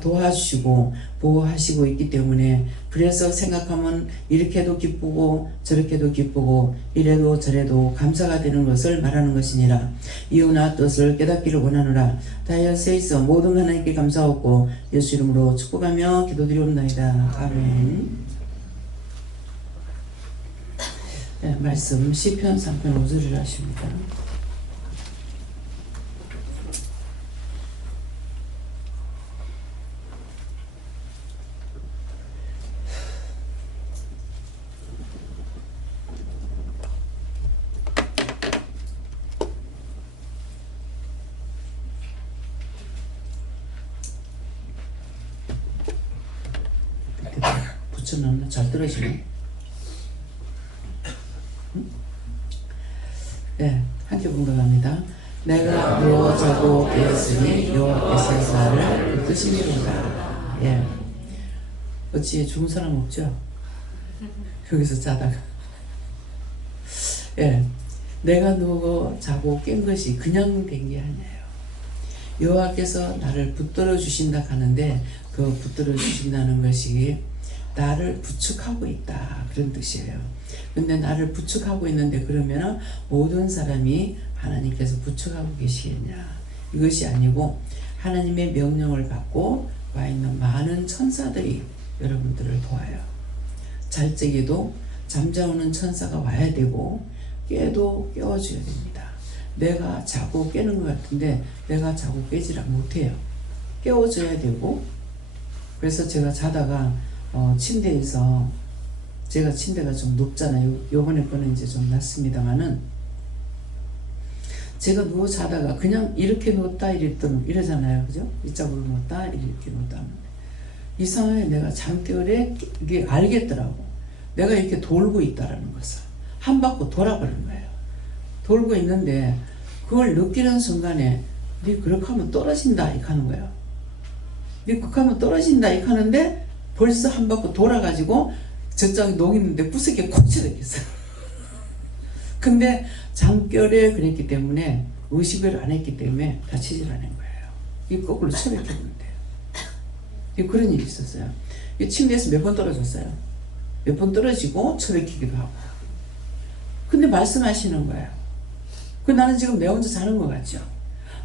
도와주시고 보호하시고 있기 때문에 그래서 생각하면 이렇게도 기쁘고 저렇게도 기쁘고 이래도 저래도 감사가 되는 것을 말하는 것이니라. 이유나 뜻을 깨닫기를 원하노라. 다이어 세이서 모든 하나님께 감사하고 예수 이름으로 축복하며 기도드리옵나이다. 아멘. 네, 말씀 시편 3편 5절을 하십니다. 붙여놨나? 잘 떨어지네. 네, 함께 공감합니다. 내가 누워 자고 깨었으니 여호와께서 나를 붙드시리로다. 예. 어찌 죽은 사람 없죠? 여기서 자다가. 예. 내가 누워 자고 깬 것이 그냥 된 게 아니에요. 여호와께서 나를 붙들어 주신다 하는데 그 붙들어 주신다는 것이 나를 부축하고 있다 그런 뜻이에요. 근데 나를 부축하고 있는데 그러면 모든 사람이 하나님께서 부축하고 계시겠냐? 이것이 아니고 하나님의 명령을 받고 와 있는 많은 천사들이 여러분들을 도와요. 잘 적에도 잠자오는 천사가 와야 되고 깨도 깨워줘야 됩니다. 내가 자고 깨는 것 같은데 내가 자고 깨지라 못해요. 깨워줘야 되고. 그래서 제가 자다가 침대에서 제가 침대가 좀 높잖아요. 요번에 거는 이제 좀 낮습니다만은 제가 누워 자다가 그냥 이렇게 누웠다 이러잖아요. 그죠? 이쪽으로 누웠다 이렇게 누웠다 이상하게 내가 잠결에 이게 알겠더라고. 내가 이렇게 돌고 있다라는 것을 한 바퀴 돌아버린 거예요. 돌고 있는데 그걸 느끼는 순간에 네 그렇게 하면 떨어진다 이렇게 하는 거예요. 네 그렇게 하면 떨어진다 이렇게 하는데 벌써 한 바퀴 돌아가지고 저쪽에 녹이는데 부스게 콕 쳐졌겠어요. 근데 잠결에 그랬기 때문에 의식을 안 했기 때문에 다치질 않은 거예요. 이 거꾸로 쳐박혔는데 그런 일이 있었어요. 이 침대에서 몇 번 떨어졌어요. 몇 번 떨어지고 처박히기도 하고. 근데 말씀하시는 거예요. 그 나는 지금 내 혼자 자는 것 같죠?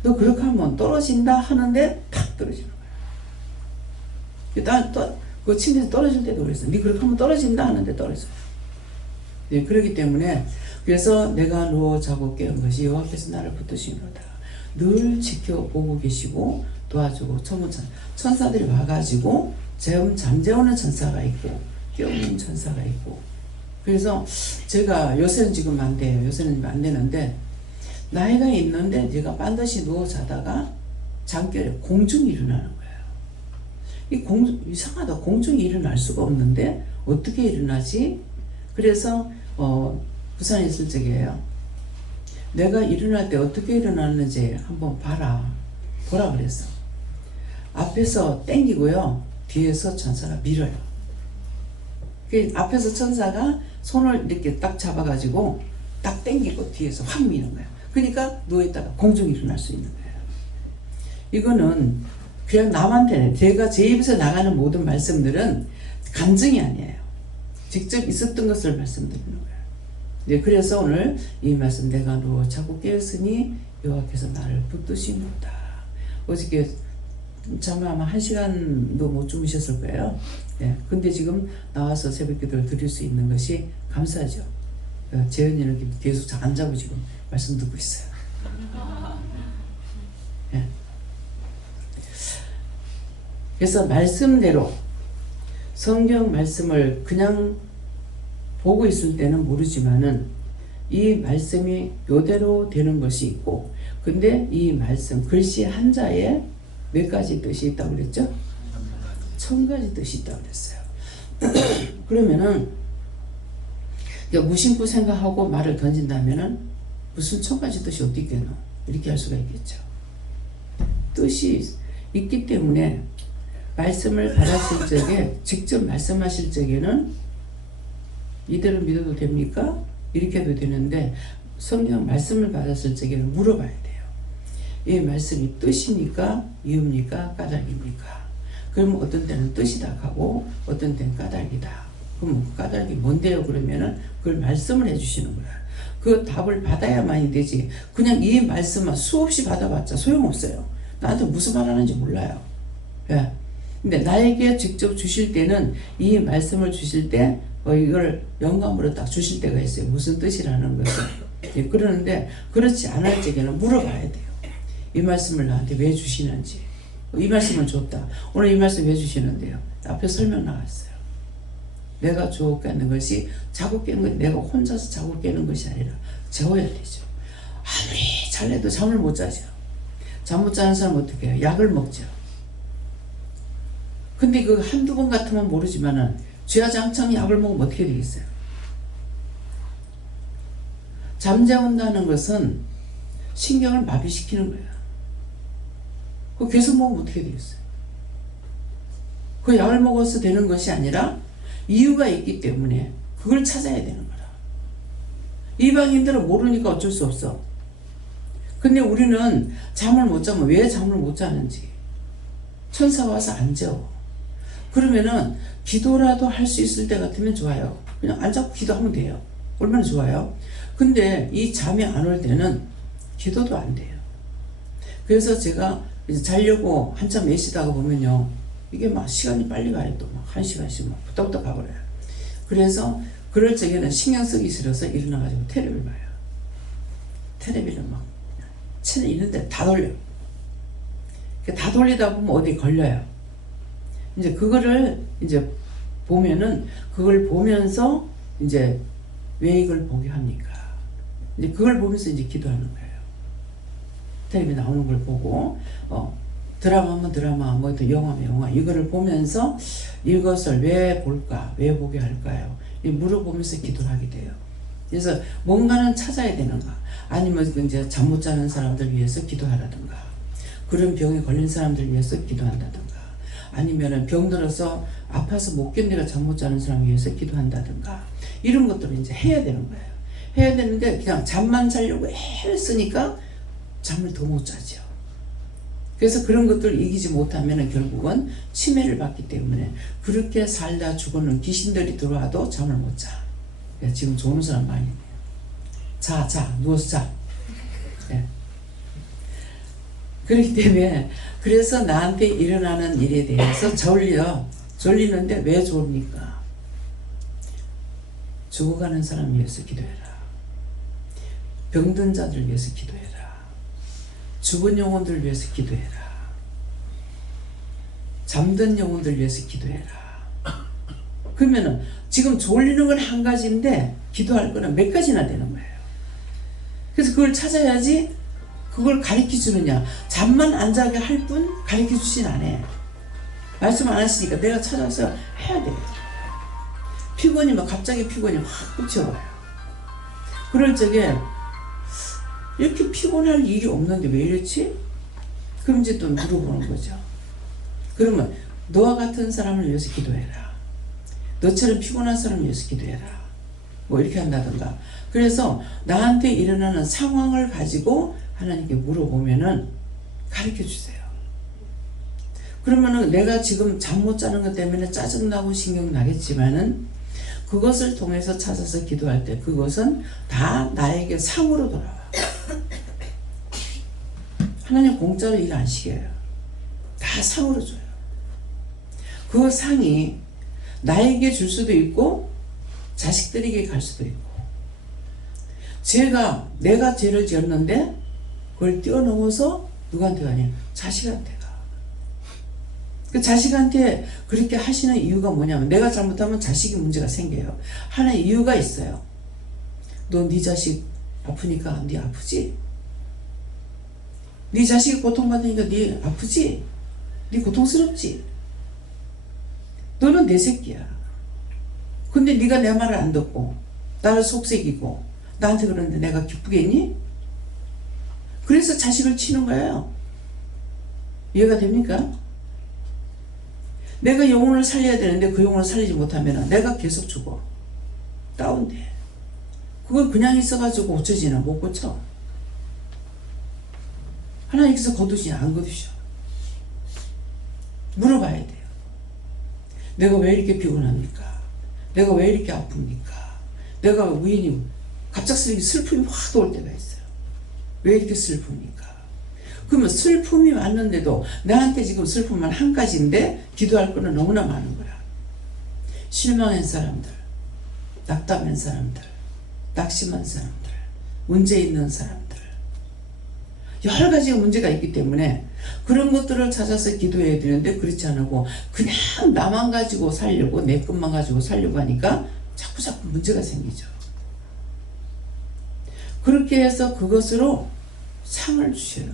너 그렇게 하면 떨어진다 하는데 탁 떨어지는 거예요. 그 침대에서 떨어질 때도 그랬어. 네 그렇게 하면 떨어진다 하는데 떨어져요. 네, 그렇기 때문에 그래서 내가 누워 자고 깨운 것이 여호와께서 나를 붙드시노라. 늘 지켜보고 계시고 도와주고 천사들이 와가지고 잠재우는 천사가 있고 깨우는 천사가 있고. 그래서 제가 요새는 지금 안 돼요. 요새는 안 되는데 나이가 있는데 제가 반드시 누워 자다가 잠결에 공중이 일어나는 거예요. 이상하다. 공중이 일어날 수가 없는데 어떻게 일어나지? 그래서 부산에 있을 적이에요. 내가 일어날 때 어떻게 일어났는지 한번 보라 그랬어. 앞에서 땡기고요. 뒤에서 천사가 밀어요. 앞에서 천사가 손을 이렇게 딱 잡아가지고 딱 땡기고 뒤에서 확 미는 거예요. 그러니까 누워있다가 공중에 일어날 수 있는 거예요. 이거는 그냥 남한테는 제가 제 입에서 나가는 모든 말씀들은 간증이 아니에요. 직접 있었던 것을 말씀드리는 거예요. 네, 그래서 오늘 이 말씀 내가 누워 자고 깨었으니 여호와께서 나를 붙드시노다. 어저께 잠을 아마 1시간도 못 주무셨을 거예요. 네, 근데 지금 나와서 새벽기도를 드릴 수 있는 것이 감사하죠. 재현이는 계속 안 자고 지금 말씀 듣고 있어요. 네. 그래서 말씀대로 성경 말씀을 그냥 보고 있을 때는 모르지만은 이 말씀이 요대로 되는 것이 있고, 근데 이 말씀 글씨 한자에 몇 가지 뜻이 있다고 그랬죠? 1000가지 뜻이 있다고 그랬어요. 그러면은 무심코 생각하고 말을 던진다면은 무슨 1000가지 뜻이 어디 있겠노? 이렇게 할 수가 있겠죠. 뜻이 있기 때문에 말씀을 받았을 적에 직접 말씀하실 적에는 이대로 믿어도 됩니까? 이렇게 해도 되는데 성경 말씀을 받았을 적에는 물어봐야 돼요. 이 말씀이 뜻입니까? 이유입니까? 까닭입니까? 그러면 어떤 때는 뜻이다 하고 어떤 때는 까닭이다. 그럼 그 까닭이 뭔데요? 그러면은 그걸 말씀을 해주시는 거야. 그 답을 받아야만이 되지. 그냥 이 말씀만 수없이 받아봤자 소용없어요. 나한테 무슨 말 하는지 몰라요. 예. 근데 나에게 직접 주실 때는 이 말씀을 주실 때 이걸 영감으로 딱 주실 때가 있어요. 무슨 뜻이라는 것을. 예, 그러는데 그렇지 않을 적에는 물어봐야 돼요. 이 말씀을 나한테 왜 주시는지. 이 말씀을 줬다. 오늘 이 말씀 왜 주시는데요? 앞에 설명 나왔어요. 내가 주워 깨는 것이 자고 깨는 것, 내가 혼자서 자고 깨는 것이 아니라 재워야 되죠. 아무리 잘해도 잠을 못 자죠. 잠 못 자는 사람 어떻게 해요? 약을 먹죠. 근데 그 한두 번 같으면 모르지만은 주야장창 약을 먹으면 어떻게 되겠어요? 잠재운다는 것은 신경을 마비시키는 거예요. 그거 계속 먹으면 어떻게 되겠어요? 그 약을 먹어서 되는 것이 아니라 이유가 있기 때문에 그걸 찾아야 되는 거라. 이방인들은 모르니까 어쩔 수 없어. 근데 우리는 잠을 못 자면 왜 잠을 못 자는지 천사가 와서 안 재워. 그러면은 기도라도 할 수 있을 때 같으면 좋아요. 그냥 안 자고 기도하면 돼요. 얼마나 좋아요. 근데 이 잠이 안 올 때는 기도도 안 돼요. 그래서 제가 이제 자려고 한참 애쓰다가 보면요, 이게 막 시간이 빨리 가요. 또 막 1시간씩 막 부탁부탁 가버려요. 그래서 그럴 적에는 신경 쓰기 싫어서 일어나가지고 텔레비를 봐요. 텔레비를 막 채널 있는데 다 돌려요. 다 돌리다 보면 어디 걸려요. 이제 그거를 이제 보면은 그걸 보면서 이제 왜 이걸 보게 합니까? 이제 그걸 보면서 이제 기도하는 거예요. 텔레비 나오는 걸 보고 드라마면 드라마, 뭐 또 영화면 영화, 이거를 보면서 이것을 왜 볼까, 왜 보게 할까요? 물어보면서 기도를 하게 돼요. 그래서 뭔가는 찾아야 되는가, 아니면 이제 잠 못 자는 사람들 위해서 기도하라든가, 그런 병에 걸린 사람들 위해서 기도한다든가, 아니면은 병들어서 아파서 못 견디가 잠 못 자는 사람 위해서 기도한다든가, 이런 것들을 이제 해야 되는 거예요. 해야 되는데 그냥 잠만 자려고 애를 쓰니까 잠을 더 못 자죠. 그래서 그런 것들을 이기지 못하면 결국은 치매를 받기 때문에 그렇게 살다 죽어는 귀신들이 들어와도 잠을 못 자. 지금 좋은 사람 많이 있네요. 자, 누워서 자. 예. 그렇기 때문에 그래서 나한테 일어나는 일에 대해서 졸리는데 왜 졸립니까? 죽어가는 사람 위해서 기도해라. 병든 자들 위해서 기도해라. 죽은 영혼들 위해서 기도해라. 잠든 영혼들 위해서 기도해라. 그러면은 지금 졸리는 건 한 가지인데 기도할 거는 몇 가지나 되는 거예요. 그래서 그걸 찾아야지. 그걸 가르쳐 주느냐. 잠만 안 자게 할 뿐 가르쳐 주진 않아. 말씀 안 하시니까 내가 찾아서 해야 돼요. 피곤이 막 갑자기 피곤이 확 꽂혀와요. 그럴 적에 이렇게 피곤할 일이 없는데 왜 이렇지? 그럼 이제 또 물어보는 거죠. 그러면 너와 같은 사람을 위해서 기도해라. 너처럼 피곤한 사람을 위해서 기도해라. 뭐 이렇게 한다든가. 그래서 나한테 일어나는 상황을 가지고 하나님께 물어보면은 가르쳐 주세요. 그러면은 내가 지금 잠 못 자는 것 때문에 짜증나고 신경나겠지만은 그것을 통해서 찾아서 기도할 때 그것은 다 나에게 상으로 돌아와요. 하나님 공짜로 일 안 시켜요. 다 상으로 줘요. 그 상이 나에게 줄 수도 있고 자식들에게 갈 수도 있고. 내가 죄를 지었는데 그걸 뛰어넘어서 누구한테 가냐? 자식한테 가. 그 자식한테 그렇게 하시는 이유가 뭐냐면 내가 잘못하면 자식이 문제가 생겨요. 하나의 이유가 있어요. 너 네 자식 아프니까 네 아프지? 네 자식이 고통받으니까 네 아프지? 네 고통스럽지? 너는 내 새끼야. 근데 네가 내 말을 안 듣고 나를 속삭이고 나한테 그러는데 내가 기쁘겠니? 그래서 자식을 치는 거예요. 이해가 됩니까? 내가 영혼을 살려야 되는데 그 영혼을 살리지 못하면 내가 계속 죽어. 다운돼. 그걸 그냥 있어가지고 고쳐지나? 못 고쳐. 하나님께서 거두시냐? 안 거두셔. 물어봐야 돼요. 내가 왜 이렇게 피곤합니까? 내가 왜 이렇게 아픕니까? 내가 우연히 갑작스럽게 슬픔이 확 올 때가 있어요. 왜 이렇게 슬픕니까? 그러면 슬픔이 왔는데도 나한테 지금 슬픔은 한 가지인데 기도할 거는 너무나 많은 거야. 실망한 사람들, 낙담한 사람들, 낙심한 사람들, 문제 있는 사람들, 여러 가지 문제가 있기 때문에 그런 것들을 찾아서 기도해야 되는데 그렇지 않고 그냥 나만 가지고 살려고 내 것만 가지고 살려고 하니까 자꾸 문제가 생기죠. 그렇게 해서 그것으로 상을 주셔요.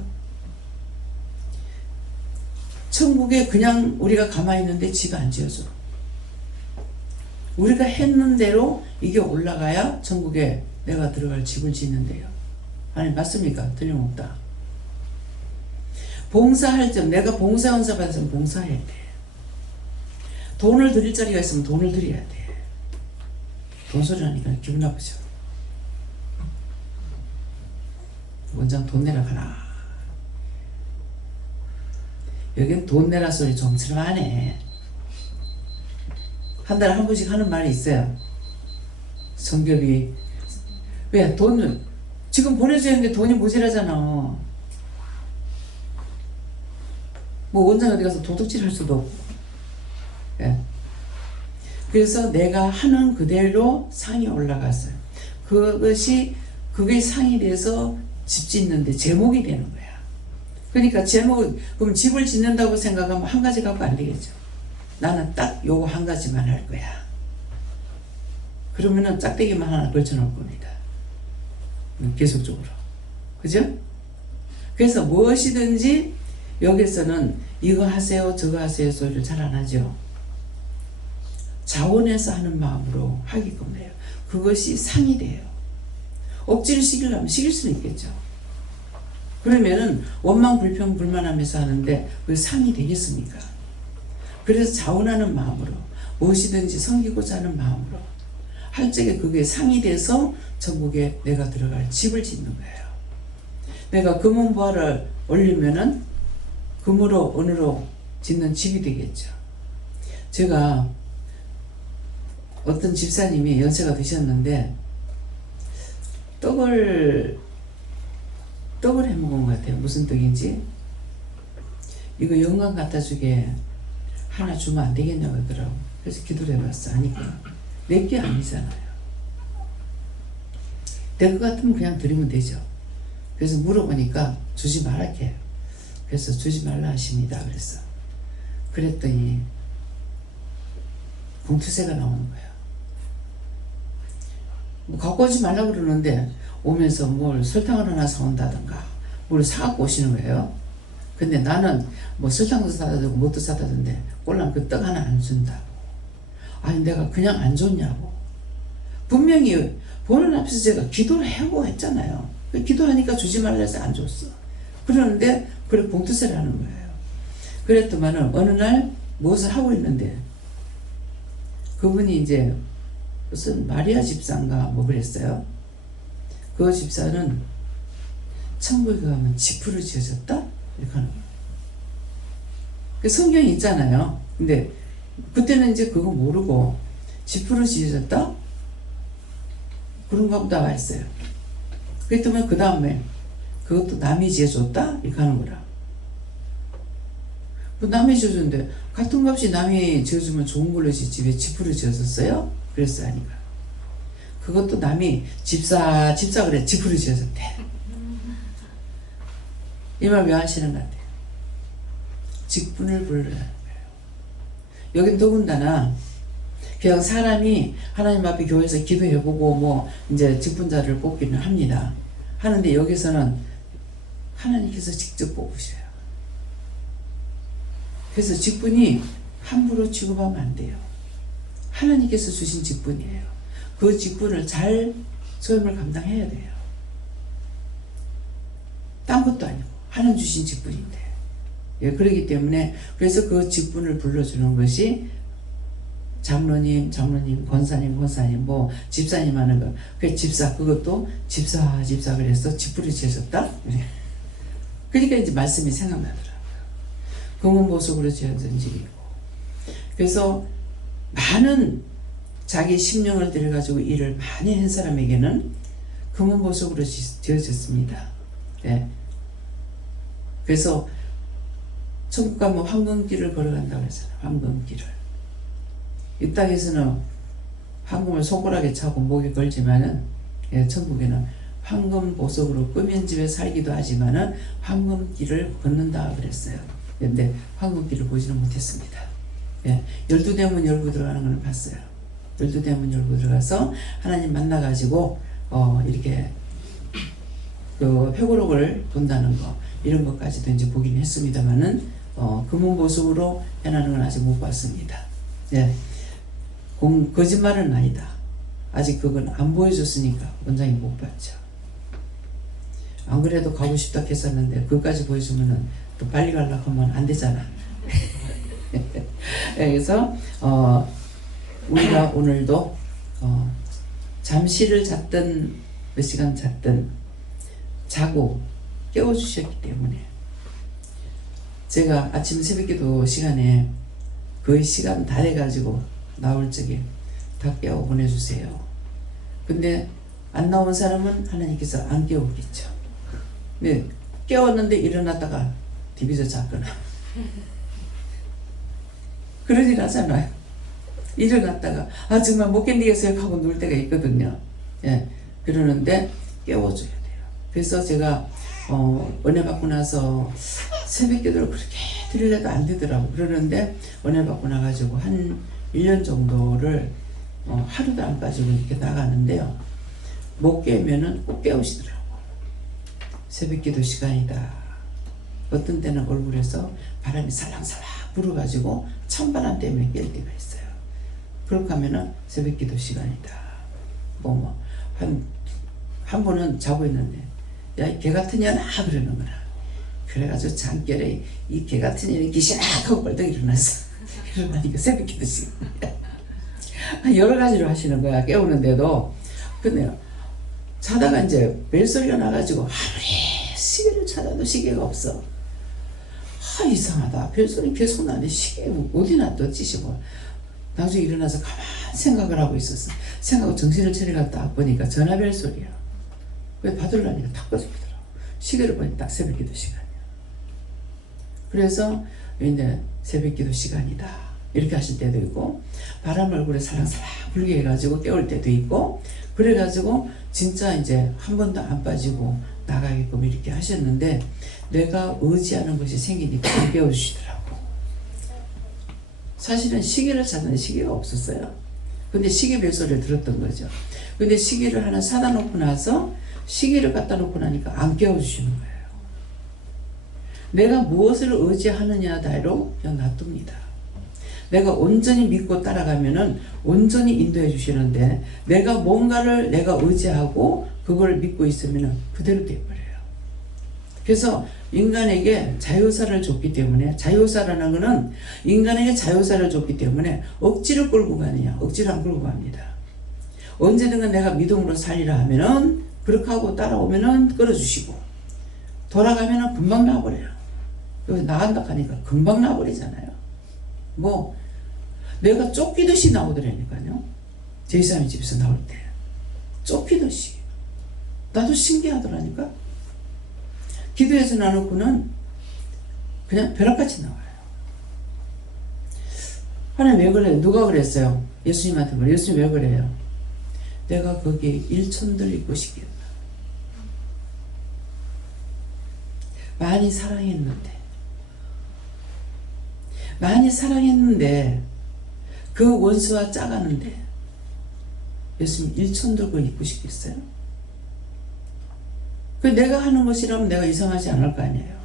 천국에 그냥 우리가 가만히 있는데 집 안 지어줘. 우리가 했는 대로 이게 올라가야 천국에 내가 들어갈 집을 짓는데요. 아니 맞습니까? 틀림없다. 봉사할 점, 내가 봉사원사 받았으면 봉사해야 돼. 돈을 드릴 자리가 있으면 돈을 드려야 돼. 돈 소리 나니까 기분 나쁘죠. 원장 돈 내라 가나. 여긴 돈 내라 소리 좀 쓸만하네. 한 달에 한 번씩 하는 말이 있어요. 성ገብ이 왜 돈 지금 보내줘야 하는데 돈이 모자라잖아. 뭐 원장 어디 가서 도둑질 할 수도 없고. 예. 그래서 내가 하는 그대로 상이 올라갔어요. 그게 상이 돼서 집 짓는데 제목이 되는 거야. 그러니까 그럼 집을 짓는다고 생각하면 한 가지 갖고 안 되겠죠. 나는 딱 요거 한 가지만 할 거야. 그러면은 짝대기만 하나 걸쳐 놓을 겁니다. 계속적으로. 그죠? 그래서 무엇이든지 여기서는 이거 하세요, 저거 하세요 소리를 잘 안 하죠. 자원해서 하는 마음으로 하게끔 해요. 그것이 상이 돼요. 억지로 시키려면 시킬 수는 있겠죠. 그러면은 원망 불평 불만하면서 하는데 그 상이 되겠습니까? 그래서 자원하는 마음으로 무엇이든지 섬기고자 하는 마음으로 할 적에 그게 상이 돼서 천국에 내가 들어갈 집을 짓는 거예요. 내가 금은보화를 올리면은 금으로 은으로 짓는 집이 되겠죠. 제가 어떤 집사님이 연세가 드셨는데 떡을 해먹은 것 같아요. 무슨 떡인지. 이거 영감 갖다 주게 하나 주면 안 되겠냐고 하더라고. 그래서 기도를 해봤어. 하니까 내게 아니잖아요. 될 것 같으면 그냥 드리면 되죠. 그래서 물어보니까 주지 말라게. 그래서 주지 말라 하십니다. 그랬어. 그랬더니 공투세가 나오는 거예요. 뭐 갖고 오지 말라고 그러는데 오면서 뭘 설탕을 하나 사온다든가 뭘 사갖고 오시는 거예요. 근데 나는 뭐 설탕도 사다 주고 뭣도 사다 주는데 꼴랑 그 떡 하나 안 준다고. 아니 내가 그냥 안 줬냐고. 분명히 보는 앞에서 제가 기도를 하고 했잖아요. 기도하니까 주지 말라 해서 안 줬어. 그러는데 그래 봉투세를 하는 거예요. 그랬더만은 어느 날 무엇을 하고 있는데 그분이 이제 무슨 마리아 집사인가 뭐 그랬어요. 그 집사는 천국에 가면 지푸를 지어졌다? 이렇게 하는 거예요. 그 성경이 있잖아요. 근데 그때는 이제 그거 모르고 지푸를 지어졌다? 그런가 보다 했어요. 그랬더니 그 다음에 그것도 남이 지어줬다? 이렇게 하는 거라. 그 남이 지어줬는데 같은 값이 남이 지어주면 좋은 걸로 짓지 왜 지푸를 지어줬어요? 그랬어요. 하니까 그것도 남이 집사 그래 지푸를 지어줬대. 이 말 왜 하시는 것 같아요? 직분을 부르라는 거예요. 여긴 더군다나 그냥 사람이 하나님 앞에 교회에서 기도해보고 뭐 이제 직분자를 뽑기는 합니다. 하는데 여기서는 하나님께서 직접 뽑으셔요. 그래서 직분이 함부로 취급하면 안 돼요. 하나님께서 주신 직분이에요. 그 직분을 잘 소임을 감당해야 돼요. 딴 것도 아니고 하나님 주신 직분인데. 예, 그렇기 때문에 그래서 그 직분을 불러주는 것이 장로님, 권사님, 뭐 집사님 하는 거. 그 집사 그것도 집사 그래서 지푸를 지어졌다. 그러니까 이제 말씀이 생각나더라고요. 금은보석으로 지어진 집이고. 그래서 많은 자기 심령을 들여가지고 일을 많이 한 사람에게는 금은보석으로 지어졌습니다. 네. 그래서 천국 가면 황금길을 걸어간다고 그랬잖아요. 황금길을. 이 땅에서는 황금을 손가락에 차고 목에 걸지만은 예, 천국에는 황금 보석으로 꾸민 집에 살기도 하지만은 황금길을 걷는다 그랬어요. 근데 황금길을 보지는 못했습니다. 예, 12대문 열고 들어가는 거는 봤어요. 12대문 열고 들어가서 하나님 만나가지고 이렇게 그 회고록을 본다는 거 이런 것까지도 이제 보긴 했습니다만은 금은보석으로 해나는 건 아직 못 봤습니다. 예. 거짓말은 아니다. 아직 그건 안 보여줬으니까 원장이 못 봤죠. 안 그래도 가고 싶다 했었는데 그것까지 보여주면은 또 빨리 가려고 하면 안 되잖아. 그래서 우리가 오늘도 잠시를 잤든 몇 시간 잤든 자고 깨워주셨기 때문에 제가 아침 새벽기도 시간에 거의 시간 다 돼가지고 나올 적에 다 깨워 보내주세요. 근데 안 나온 사람은 하나님께서 안 깨우겠죠. 근데 깨웠는데 일어났다가 TV에서 잤거나 그런 일 하잖아요. 일어났다가 정말 못 견디겠어요 하고 누울 때가 있거든요. 예, 그러는데 깨워줘야 돼요. 그래서 제가 은혜 받고 나서 새벽 기도를 그렇게 드리려도 안 되더라고. 그러는데 은혜 받고 나가지고 한 1년 정도를 하루도 안 빠지고 이렇게 나가는데요. 못 깨면은 꼭 깨우시더라고. 새벽 기도 시간이다. 어떤 때는 얼굴에서 바람이 살랑살랑 불어가지고 찬바람 때문에 깰 때가 있어요. 그렇게 하면은 새벽 기도 시간이다. 한 번은 자고 있는데 야, 이 개 같은 년아 그러는 거라. 그래가지고 잠결에 이 개 같은 년이 귀신아 하고 벌떡 일어났어. 일어나니까 새벽 기도 시간이야. 여러 가지로 하시는 거야. 깨우는데도. 근데 자다가 이제 벨소리가 나가지고 아무리 시계를 찾아도 시계가 없어. 이상하다. 별소리 계속 나는데 시계 어디 놨더지 싶어. 나중에 일어나서 가만 생각을 하고 있었어. 생각하고 정신을 차리고 딱 보니까 전화벨 소리야. 왜 받으려니까 탁 꺼지더라고. 시계를 보니 딱 새벽기도 시간이야. 그래서 이제 새벽기도 시간이다 이렇게 하실 때도 있고, 바람 얼굴에 살랑살랑 불게 해가지고 깨울 때도 있고, 그래가지고 진짜 이제 한 번도 안 빠지고 나가게끔 이렇게 하셨는데, 내가 의지하는 것이 생기니까 안 깨워주시더라고. 사실은 시계를 찾는데 시계가 없었어요. 근데 시계 벨소리를 들었던 거죠. 근데 시계를 하나 사다 놓고 나서 시계를 갖다 놓고 나니까 안 깨워주시는 거예요. 내가 무엇을 의지하느냐 따로 그냥 놔둡니다. 내가 온전히 믿고 따라가면은 온전히 인도해 주시는데, 내가 뭔가를 내가 의지하고 그걸 믿고 있으면은 그대로 돼버려요. 그래서 인간에게 자유사를 줬기 때문에, 자유사라는 것은 인간에게 자유사를 줬기 때문에 억지로 끌고 가느냐, 억지로 안 끌고 갑니다. 언제든가 내가 믿음으로 살리라 하면은 그렇게 하고 따라오면은 끌어주시고, 돌아가면은 금방 나버려요. 여기 나간다 하니까 금방 나버리잖아요. 뭐 내가 쫓기듯이 나오더라니까요. 제이사님 집에서 나올 때 쫓기듯이. 나도 신기하더라니까. 기도해서 나놓고는 그냥 벼락같이 나와요. 하나님 왜 그래요? 누가 그랬어요? 예수님한테 그래요. 예수님 왜 그래요? 내가 거기에 일천들 있고 싶겠다. 많이 사랑했는데 그 원수와 짜가는데 예수님 일천 들고 있고 싶겠어요? 그 내가 하는 것이라면 내가 이상하지 않을 거 아니에요.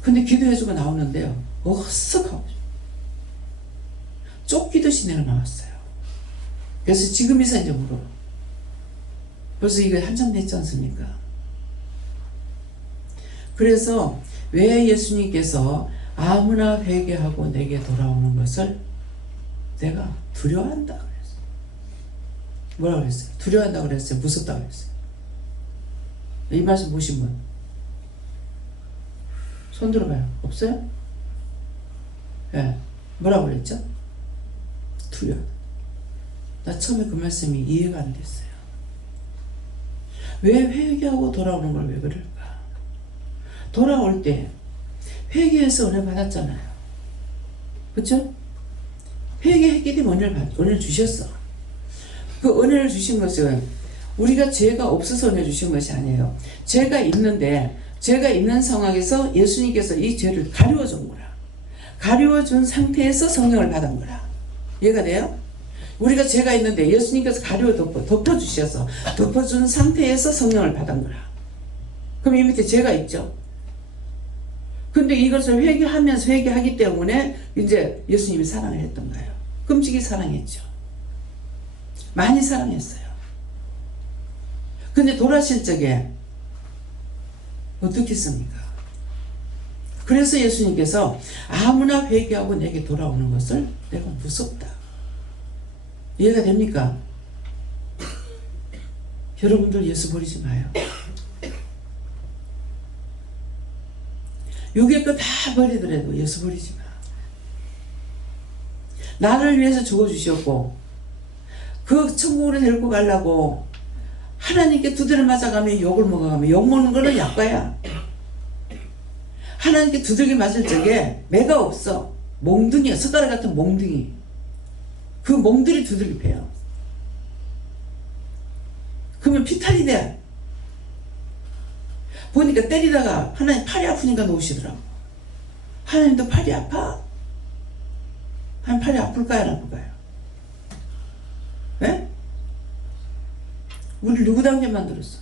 근데 기도해주고 나오는데요, 어석하고 쫓기듯이 내가 나왔어요. 그래서 지금이서 이제 물어. 벌써 이거 한참 됐지 않습니까? 그래서 왜 예수님께서 아무나 회개하고 내게 돌아오는 것을 내가 두려워한다 그랬어요. 뭐라 그랬어요? 두려워한다 그랬어요? 무섭다 그랬어요? 이 말씀 보신 분? 손 들어봐요. 없어요? 예. 네. 뭐라고 그랬죠? 두려워. 나 처음에 그 말씀이 이해가 안 됐어요. 왜 회개하고 돌아오는 걸 왜 그럴까? 돌아올 때 회개해서 은혜 받았잖아요. 그렇죠? 회개했기 때문에 은혜를 주셨어. 그 은혜를 주신 것은 우리가 죄가 없어서 은혜 주신 것이 아니에요. 죄가 있는데, 죄가 있는 상황에서 예수님께서 이 죄를 가리워준 거라. 가리워준 상태에서 성령을 받은 거라. 이해가 돼요? 우리가 죄가 있는데 예수님께서 가리워 덮어주셔서 덮어준 상태에서 성령을 받은 거라. 그럼 이 밑에 죄가 있죠. 근데 이것을 회개하면서 회개하기 때문에 이제 예수님이 사랑을 했던 거예요. 끔찍이 사랑했죠. 많이 사랑했어요. 근데 돌아실 적에 어떻게 했습니까? 그래서 예수님께서 아무나 회개하고 내게 돌아오는 것을 내가 무섭다. 이해가 됩니까? 여러분들 예수 버리지 마요. 육의 것 다 버리더라도 예수 버리지 마. 나를 위해서 죽어주셨고 그 천국으로 데리고 가려고 하나님께 두드려 맞아가며 욕을 먹어가며 욕 먹는 거는 약과야. 하나님께 두들겨 맞을 적에 매가 없어. 몽둥이야. 숟가락 같은 몽둥이. 그 몽둥이 두들겨 패요. 그러면 피탈이 돼. 보니까 때리다가 하나님 팔이 아프니까 놓으시더라고. 하나님도 팔이 아파? 하나님 팔이 아플까요? 안 아플까요? 네? 우리 누구 닮게 만들었어?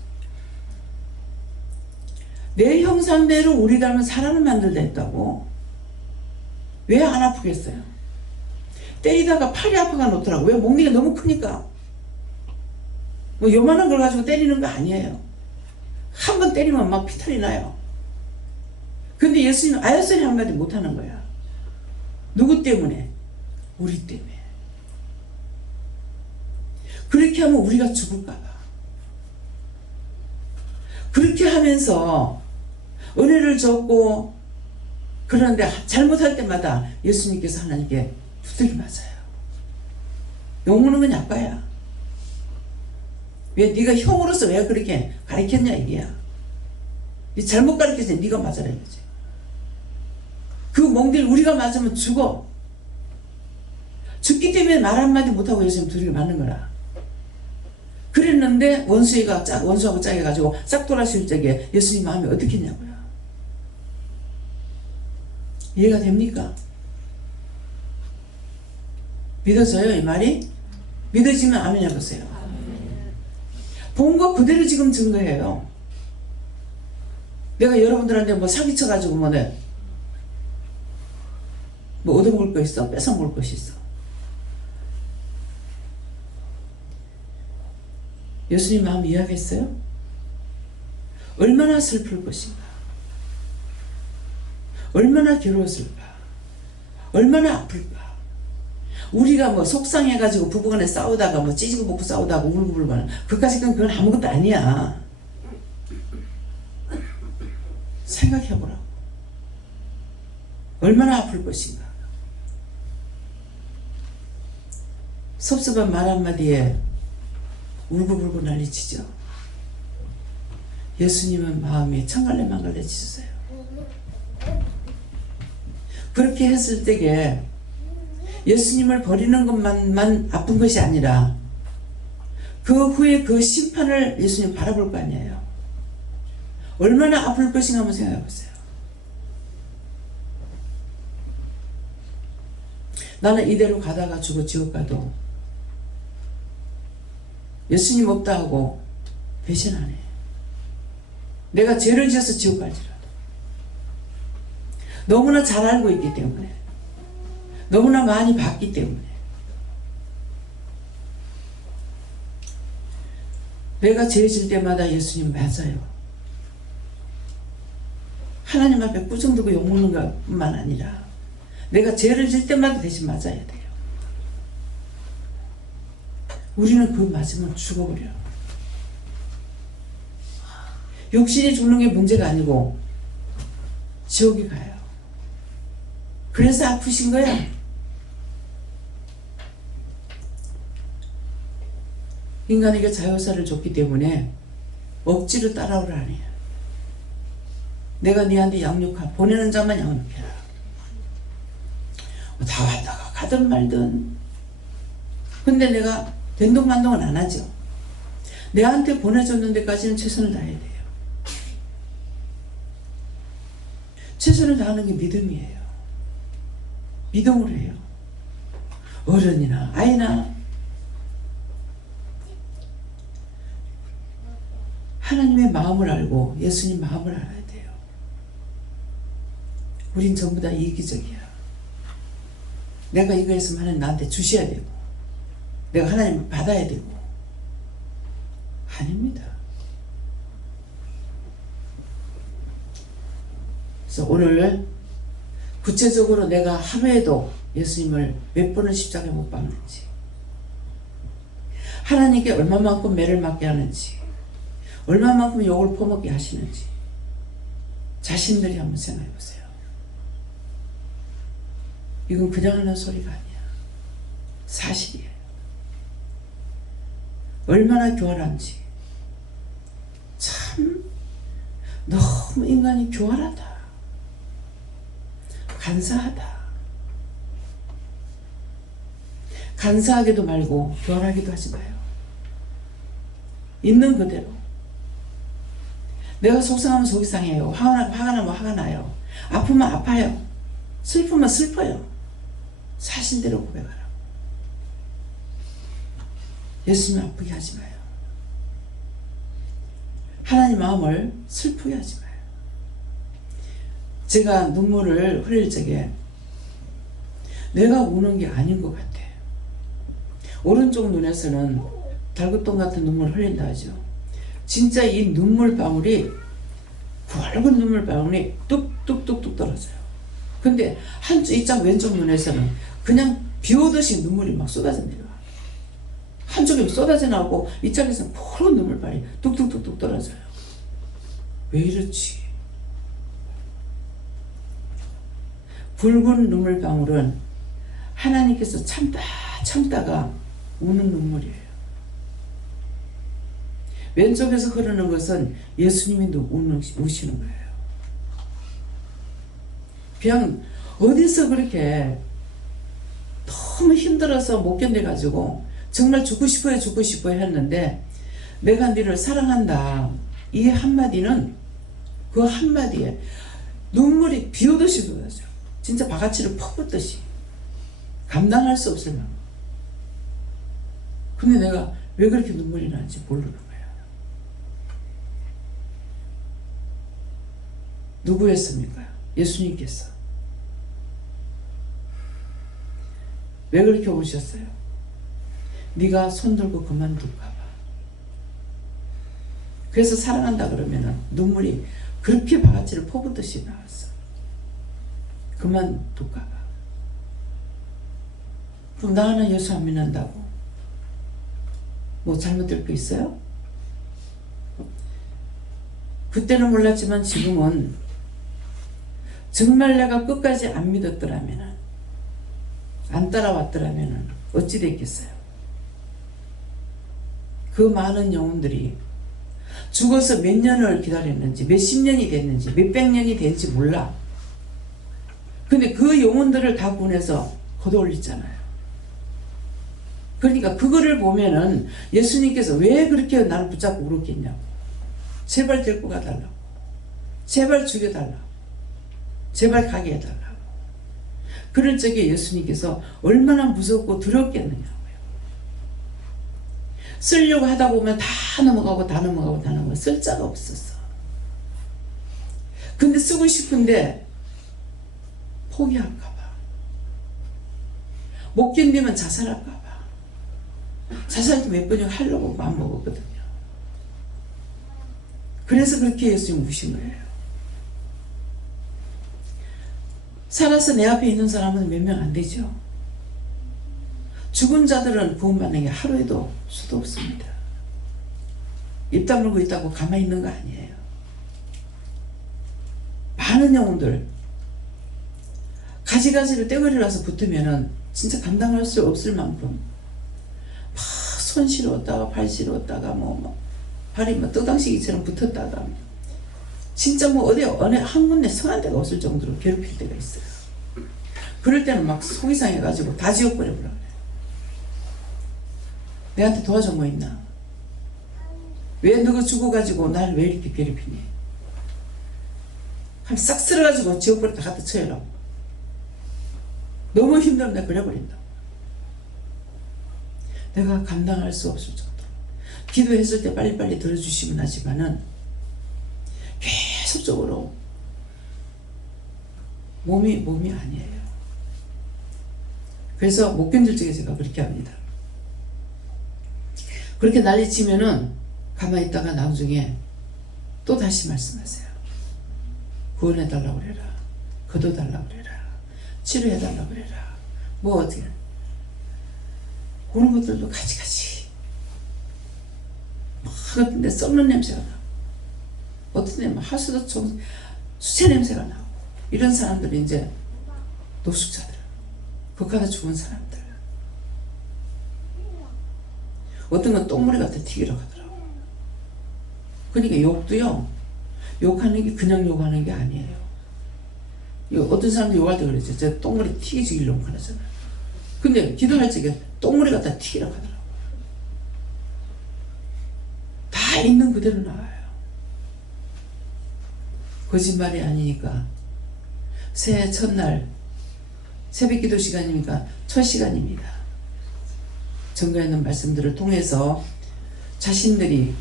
내 형상대로 우리 닮은 사람을 만들다 했다고. 왜 안 아프겠어요? 때리다가 팔이 아파가 놓더라고. 왜? 몽둥이가 너무 크니까. 뭐 요만한 걸 가지고 때리는 거 아니에요. 한 번 때리면 막 피탈이 나요. 근데 예수님은 아야소리 한마디 못하는 거야. 누구 때문에? 우리 때문에. 그렇게 하면 우리가 죽을까봐. 그렇게 하면서 은혜를 줬고 그런데 잘못할 때마다 예수님께서 하나님께 두들겨 맞아요. 욕먹는 건 약과야. 왜 네가 형으로서 왜 그렇게 가르쳤냐 이게야. 잘못 가르쳤지 네가 맞아라 이거지. 그 멍들 우리가 맞으면 죽어. 죽기 때문에 말 한마디 못하고 예수님 두들겨 맞는 거라. 그랬는데 원수하고 짝해가지고 싹 돌아실 적에 예수님 마음이 어떻게 했냐고요. 이해가 됩니까? 믿어져요 이 말이? 믿어지면 아멘 해보세요. 본 거 그대로 지금 증거해요. 내가 여러분들한테 뭐 사기쳐가지고 뭐 얻어먹을 거 있어? 뺏어먹을 것이 있어? 예수님 마음 이해하겠어요? 얼마나 슬플 것인가? 얼마나 괴로웠을까? 얼마나 아플까? 우리가 뭐 속상해가지고 부부간에 싸우다가 뭐 찌지고 볶고 싸우다가 울고불고 하는 그건 아무것도 아니야. 생각해보라고. 얼마나 아플 것인가? 섭섭한 말 한마디에 울고불고 난리치죠. 예수님은 마음이 천갈래만갈래치셨어요. 그렇게 했을 때에 예수님을 버리는 것만 아픈 것이 아니라 그 후에 그 심판을 예수님 바라볼 거 아니에요. 얼마나 아플 것인가 한번 생각해 보세요. 나는 이대로 가다가 죽어 지옥 가도 예수님 없다 하고 배신 안 해. 내가 죄를 지어서 지옥 갈지라도 너무나 잘 알고 있기 때문에, 너무나 많이 봤기 때문에, 내가 죄 질 때마다 예수님 맞아요. 하나님 앞에 꾸중 들고 욕먹는 것뿐만 아니라 내가 죄를 질 때마다 대신 맞아야 돼요. 우리는 그 맞으면 죽어버려. 육신이 죽는 게 문제가 아니고 지옥에 가요. 그래서 아프신 거야. 인간에게 자유사를 줬기 때문에 억지로 따라오라 안 해요. 내가 네한테 보내는 자만 양육해라. 다 왔다가 가든 말든. 근데 내가 된동만동은 안 하죠. 내한테 보내줬는 데까지는 최선을 다해야 돼요. 최선을 다하는 게 믿음이에요. 믿음으로 해요. 어른이나 아이나 하나님의 마음을 알고 예수님 마음을 알아야 돼요. 우린 전부 다 이기적이야. 내가 이거 했으면 하나님 나한테 주셔야 되고 내가 하나님 받아야 되고. 아닙니다. 그래서 오늘 구체적으로 내가 하루에도 예수님을 몇 번을 십자가에 못 박는지, 하나님께 얼마만큼 매를 맞게 하는지, 얼마만큼 욕을 퍼먹게 하시는지 자신들이 한번 생각해 보세요. 이건 그냥 하는 소리가 아니야. 사실이에요. 얼마나 교활한지. 참 너무 인간이 교활하다. 간사하다. 간사하게도 말고 교활하기도 하지 마요. 있는 그대로. 내가 속상하면 속이 상해요. 화가 나면 화가 나요. 아프면 아파요. 슬프면 슬퍼요. 사실대로 고백하라고. 예수님 아프게 하지 마요. 하나님 마음을 슬프게 하지 마요. 제가 눈물을 흘릴 적에 내가 우는 게 아닌 것 같아. 오른쪽 눈에서는 달굣똥 같은 눈물을 흘린다 하죠. 진짜 이 눈물방울이, 굵은 눈물방울이 뚝뚝뚝뚝 떨어져요. 근데 이쪽 왼쪽 눈에서는 그냥 비 오듯이 눈물이 막 쏟아져 내려와. 한쪽에 쏟아져 나오고 이쪽에서는 푸른 눈물방울이 뚝뚝뚝뚝 떨어져요. 왜 이렇지? 붉은 눈물방울은 하나님께서 참다가 우는 눈물이에요. 왼쪽에서 흐르는 것은 예수님이 우시는 거예요. 그냥 어디서 그렇게 너무 힘들어서 못 견뎌가지고 정말 죽고 싶어요 했는데 내가 너를 사랑한다 이 한마디는 그 한마디에 눈물이 비 오듯이 흘러요. 진짜 바가지를 퍼붓듯이 감당할 수 없을 만큼. 근데 내가 왜 그렇게 눈물이 나는지 모르는 거예요. 누구였습니까? 예수님께서. 왜 그렇게 오셨어요? 네가 손들고 그만둘까 봐. 그래서 사랑한다 그러면은 눈물이 그렇게 바가지를 퍼붓듯이 나왔어. 그만둘까 봐. 그럼 나 하나 예수 안 믿는다고 뭐 잘못될 거 있어요? 그때는 몰랐지만 지금은 정말 내가 끝까지 안 믿었더라면, 안 따라왔더라면 어찌 됐겠어요? 그 많은 영혼들이 죽어서 몇 년을 기다렸는지, 몇십 년이 됐는지, 몇백 년이 됐는지 몰라. 근데 그 영혼들을 다 구원해서 걷어올리잖아요. 그러니까 그거를 보면은 예수님께서 왜 그렇게 나를 붙잡고 울었겠냐고. 제발 데리고 가달라고. 제발 죽여달라고. 제발 가게 해달라고. 그럴 적에 예수님께서 얼마나 무섭고 두렵겠느냐고요. 쓰려고 하다 보면 다 넘어가고 쓸 자가 없었어. 근데 쓰고 싶은데 포기할까봐. 못 견디면 자살할까봐. 자살도 몇 번이고 하려고 마음먹었거든요. 그래서 그렇게 예수님 우신 거예요. 살아서 내 앞에 있는 사람은 몇 명 안 되죠. 죽은 자들은 구원받는 게 하루에도 수도 없습니다. 입 다물고 있다고 가만히 있는 거 아니에요. 많은 영혼들 가지가지를 떼거리로 와서 붙으면은 진짜 감당할 수 없을 만큼 막 손 시려웠다가 발 시려웠다가 발이 떡당시기처럼 붙었다가 진짜 어느 한 군데 성한 데가 없을 정도로 괴롭힐 때가 있어요. 그럴 때는 막 속이 상해가지고 다 지워버려버려. 내한테 도와준 거 있나? 왜 너가 죽어가지고 날 왜 이렇게 괴롭히니? 한 싹 쓸어가지고 지워버렸다 갖다 쳐요. 너무 힘들면 내가 그래버린다. 내가 감당할 수 없을 정도로. 기도했을 때 빨리빨리 들어주시면 하지만은 계속적으로 몸이 아니에요. 그래서 못 견딜 적에 제가 그렇게 합니다. 그렇게 난리치면은 가만히 있다가 나중에 또 다시 말씀하세요. 구원해달라고 그래라. 거둬달라고 그래라. 치료해달라고 그래라. 뭐 어떻게 그런 것들도 가지가지 막 근데 썩는 냄새가 나고 어떤 데는 하수도총 수채 냄새가 나고 이런 사람들이 이제 노숙자들, 극하다 죽은 사람들. 어떤 건 똥물이 같아 튀기러 가더라고. 그러니까 욕도요, 욕하는 게 그냥 욕하는 게 아니에요. 어떤 사람들 욕할 때 그랬죠. 저 똥물이 튀기 죽이려고 그러잖아. 근데 기도할 적에 똥물이 갖다 튀기러 가더라고. 다 있는 그대로 나와요. 거짓말이 아니니까. 새해 첫날 새벽 기도 시간이니까 첫 시간입니다. 전가있는 말씀들을 통해서 자신들이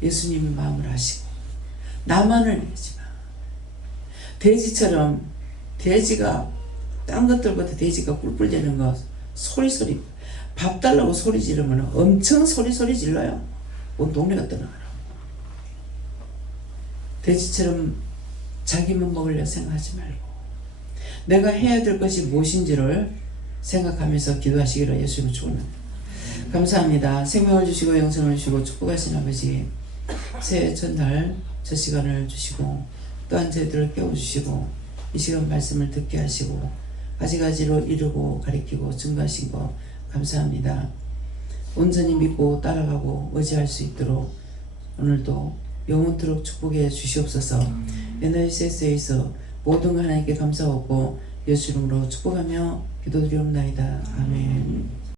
예수님의 마음을 하시고 나만을 위하지만 돼지처럼 돼지가 딴 것들보다 돼지가 뿔뿔대는 거 소리소리 밥 달라고 소리 지르면 엄청 소리 질러요. 온 동네가 떠나가라고. 돼지처럼 자기만 먹으려 생각하지 말고 내가 해야 될 것이 무엇인지를 생각하면서 기도하시기를 예수님을 축원합니다. 감사합니다. 생명을 주시고 영생을 주시고 축복하신 아버지, 새해 첫날 저 시간을 주시고 또한 저희들을 깨워주시고 이 시간 말씀을 듣게 하시고 가지가지로 이루고 가리키고 증거하신 거 감사합니다. 온전히 믿고 따라가고 의지할 수 있도록 오늘도 영원토록 축복해 주시옵소서. NICS에서 모든 하나님께 감사하고 예수 이름으로 축복하며 기도드리옵나이다. 아멘.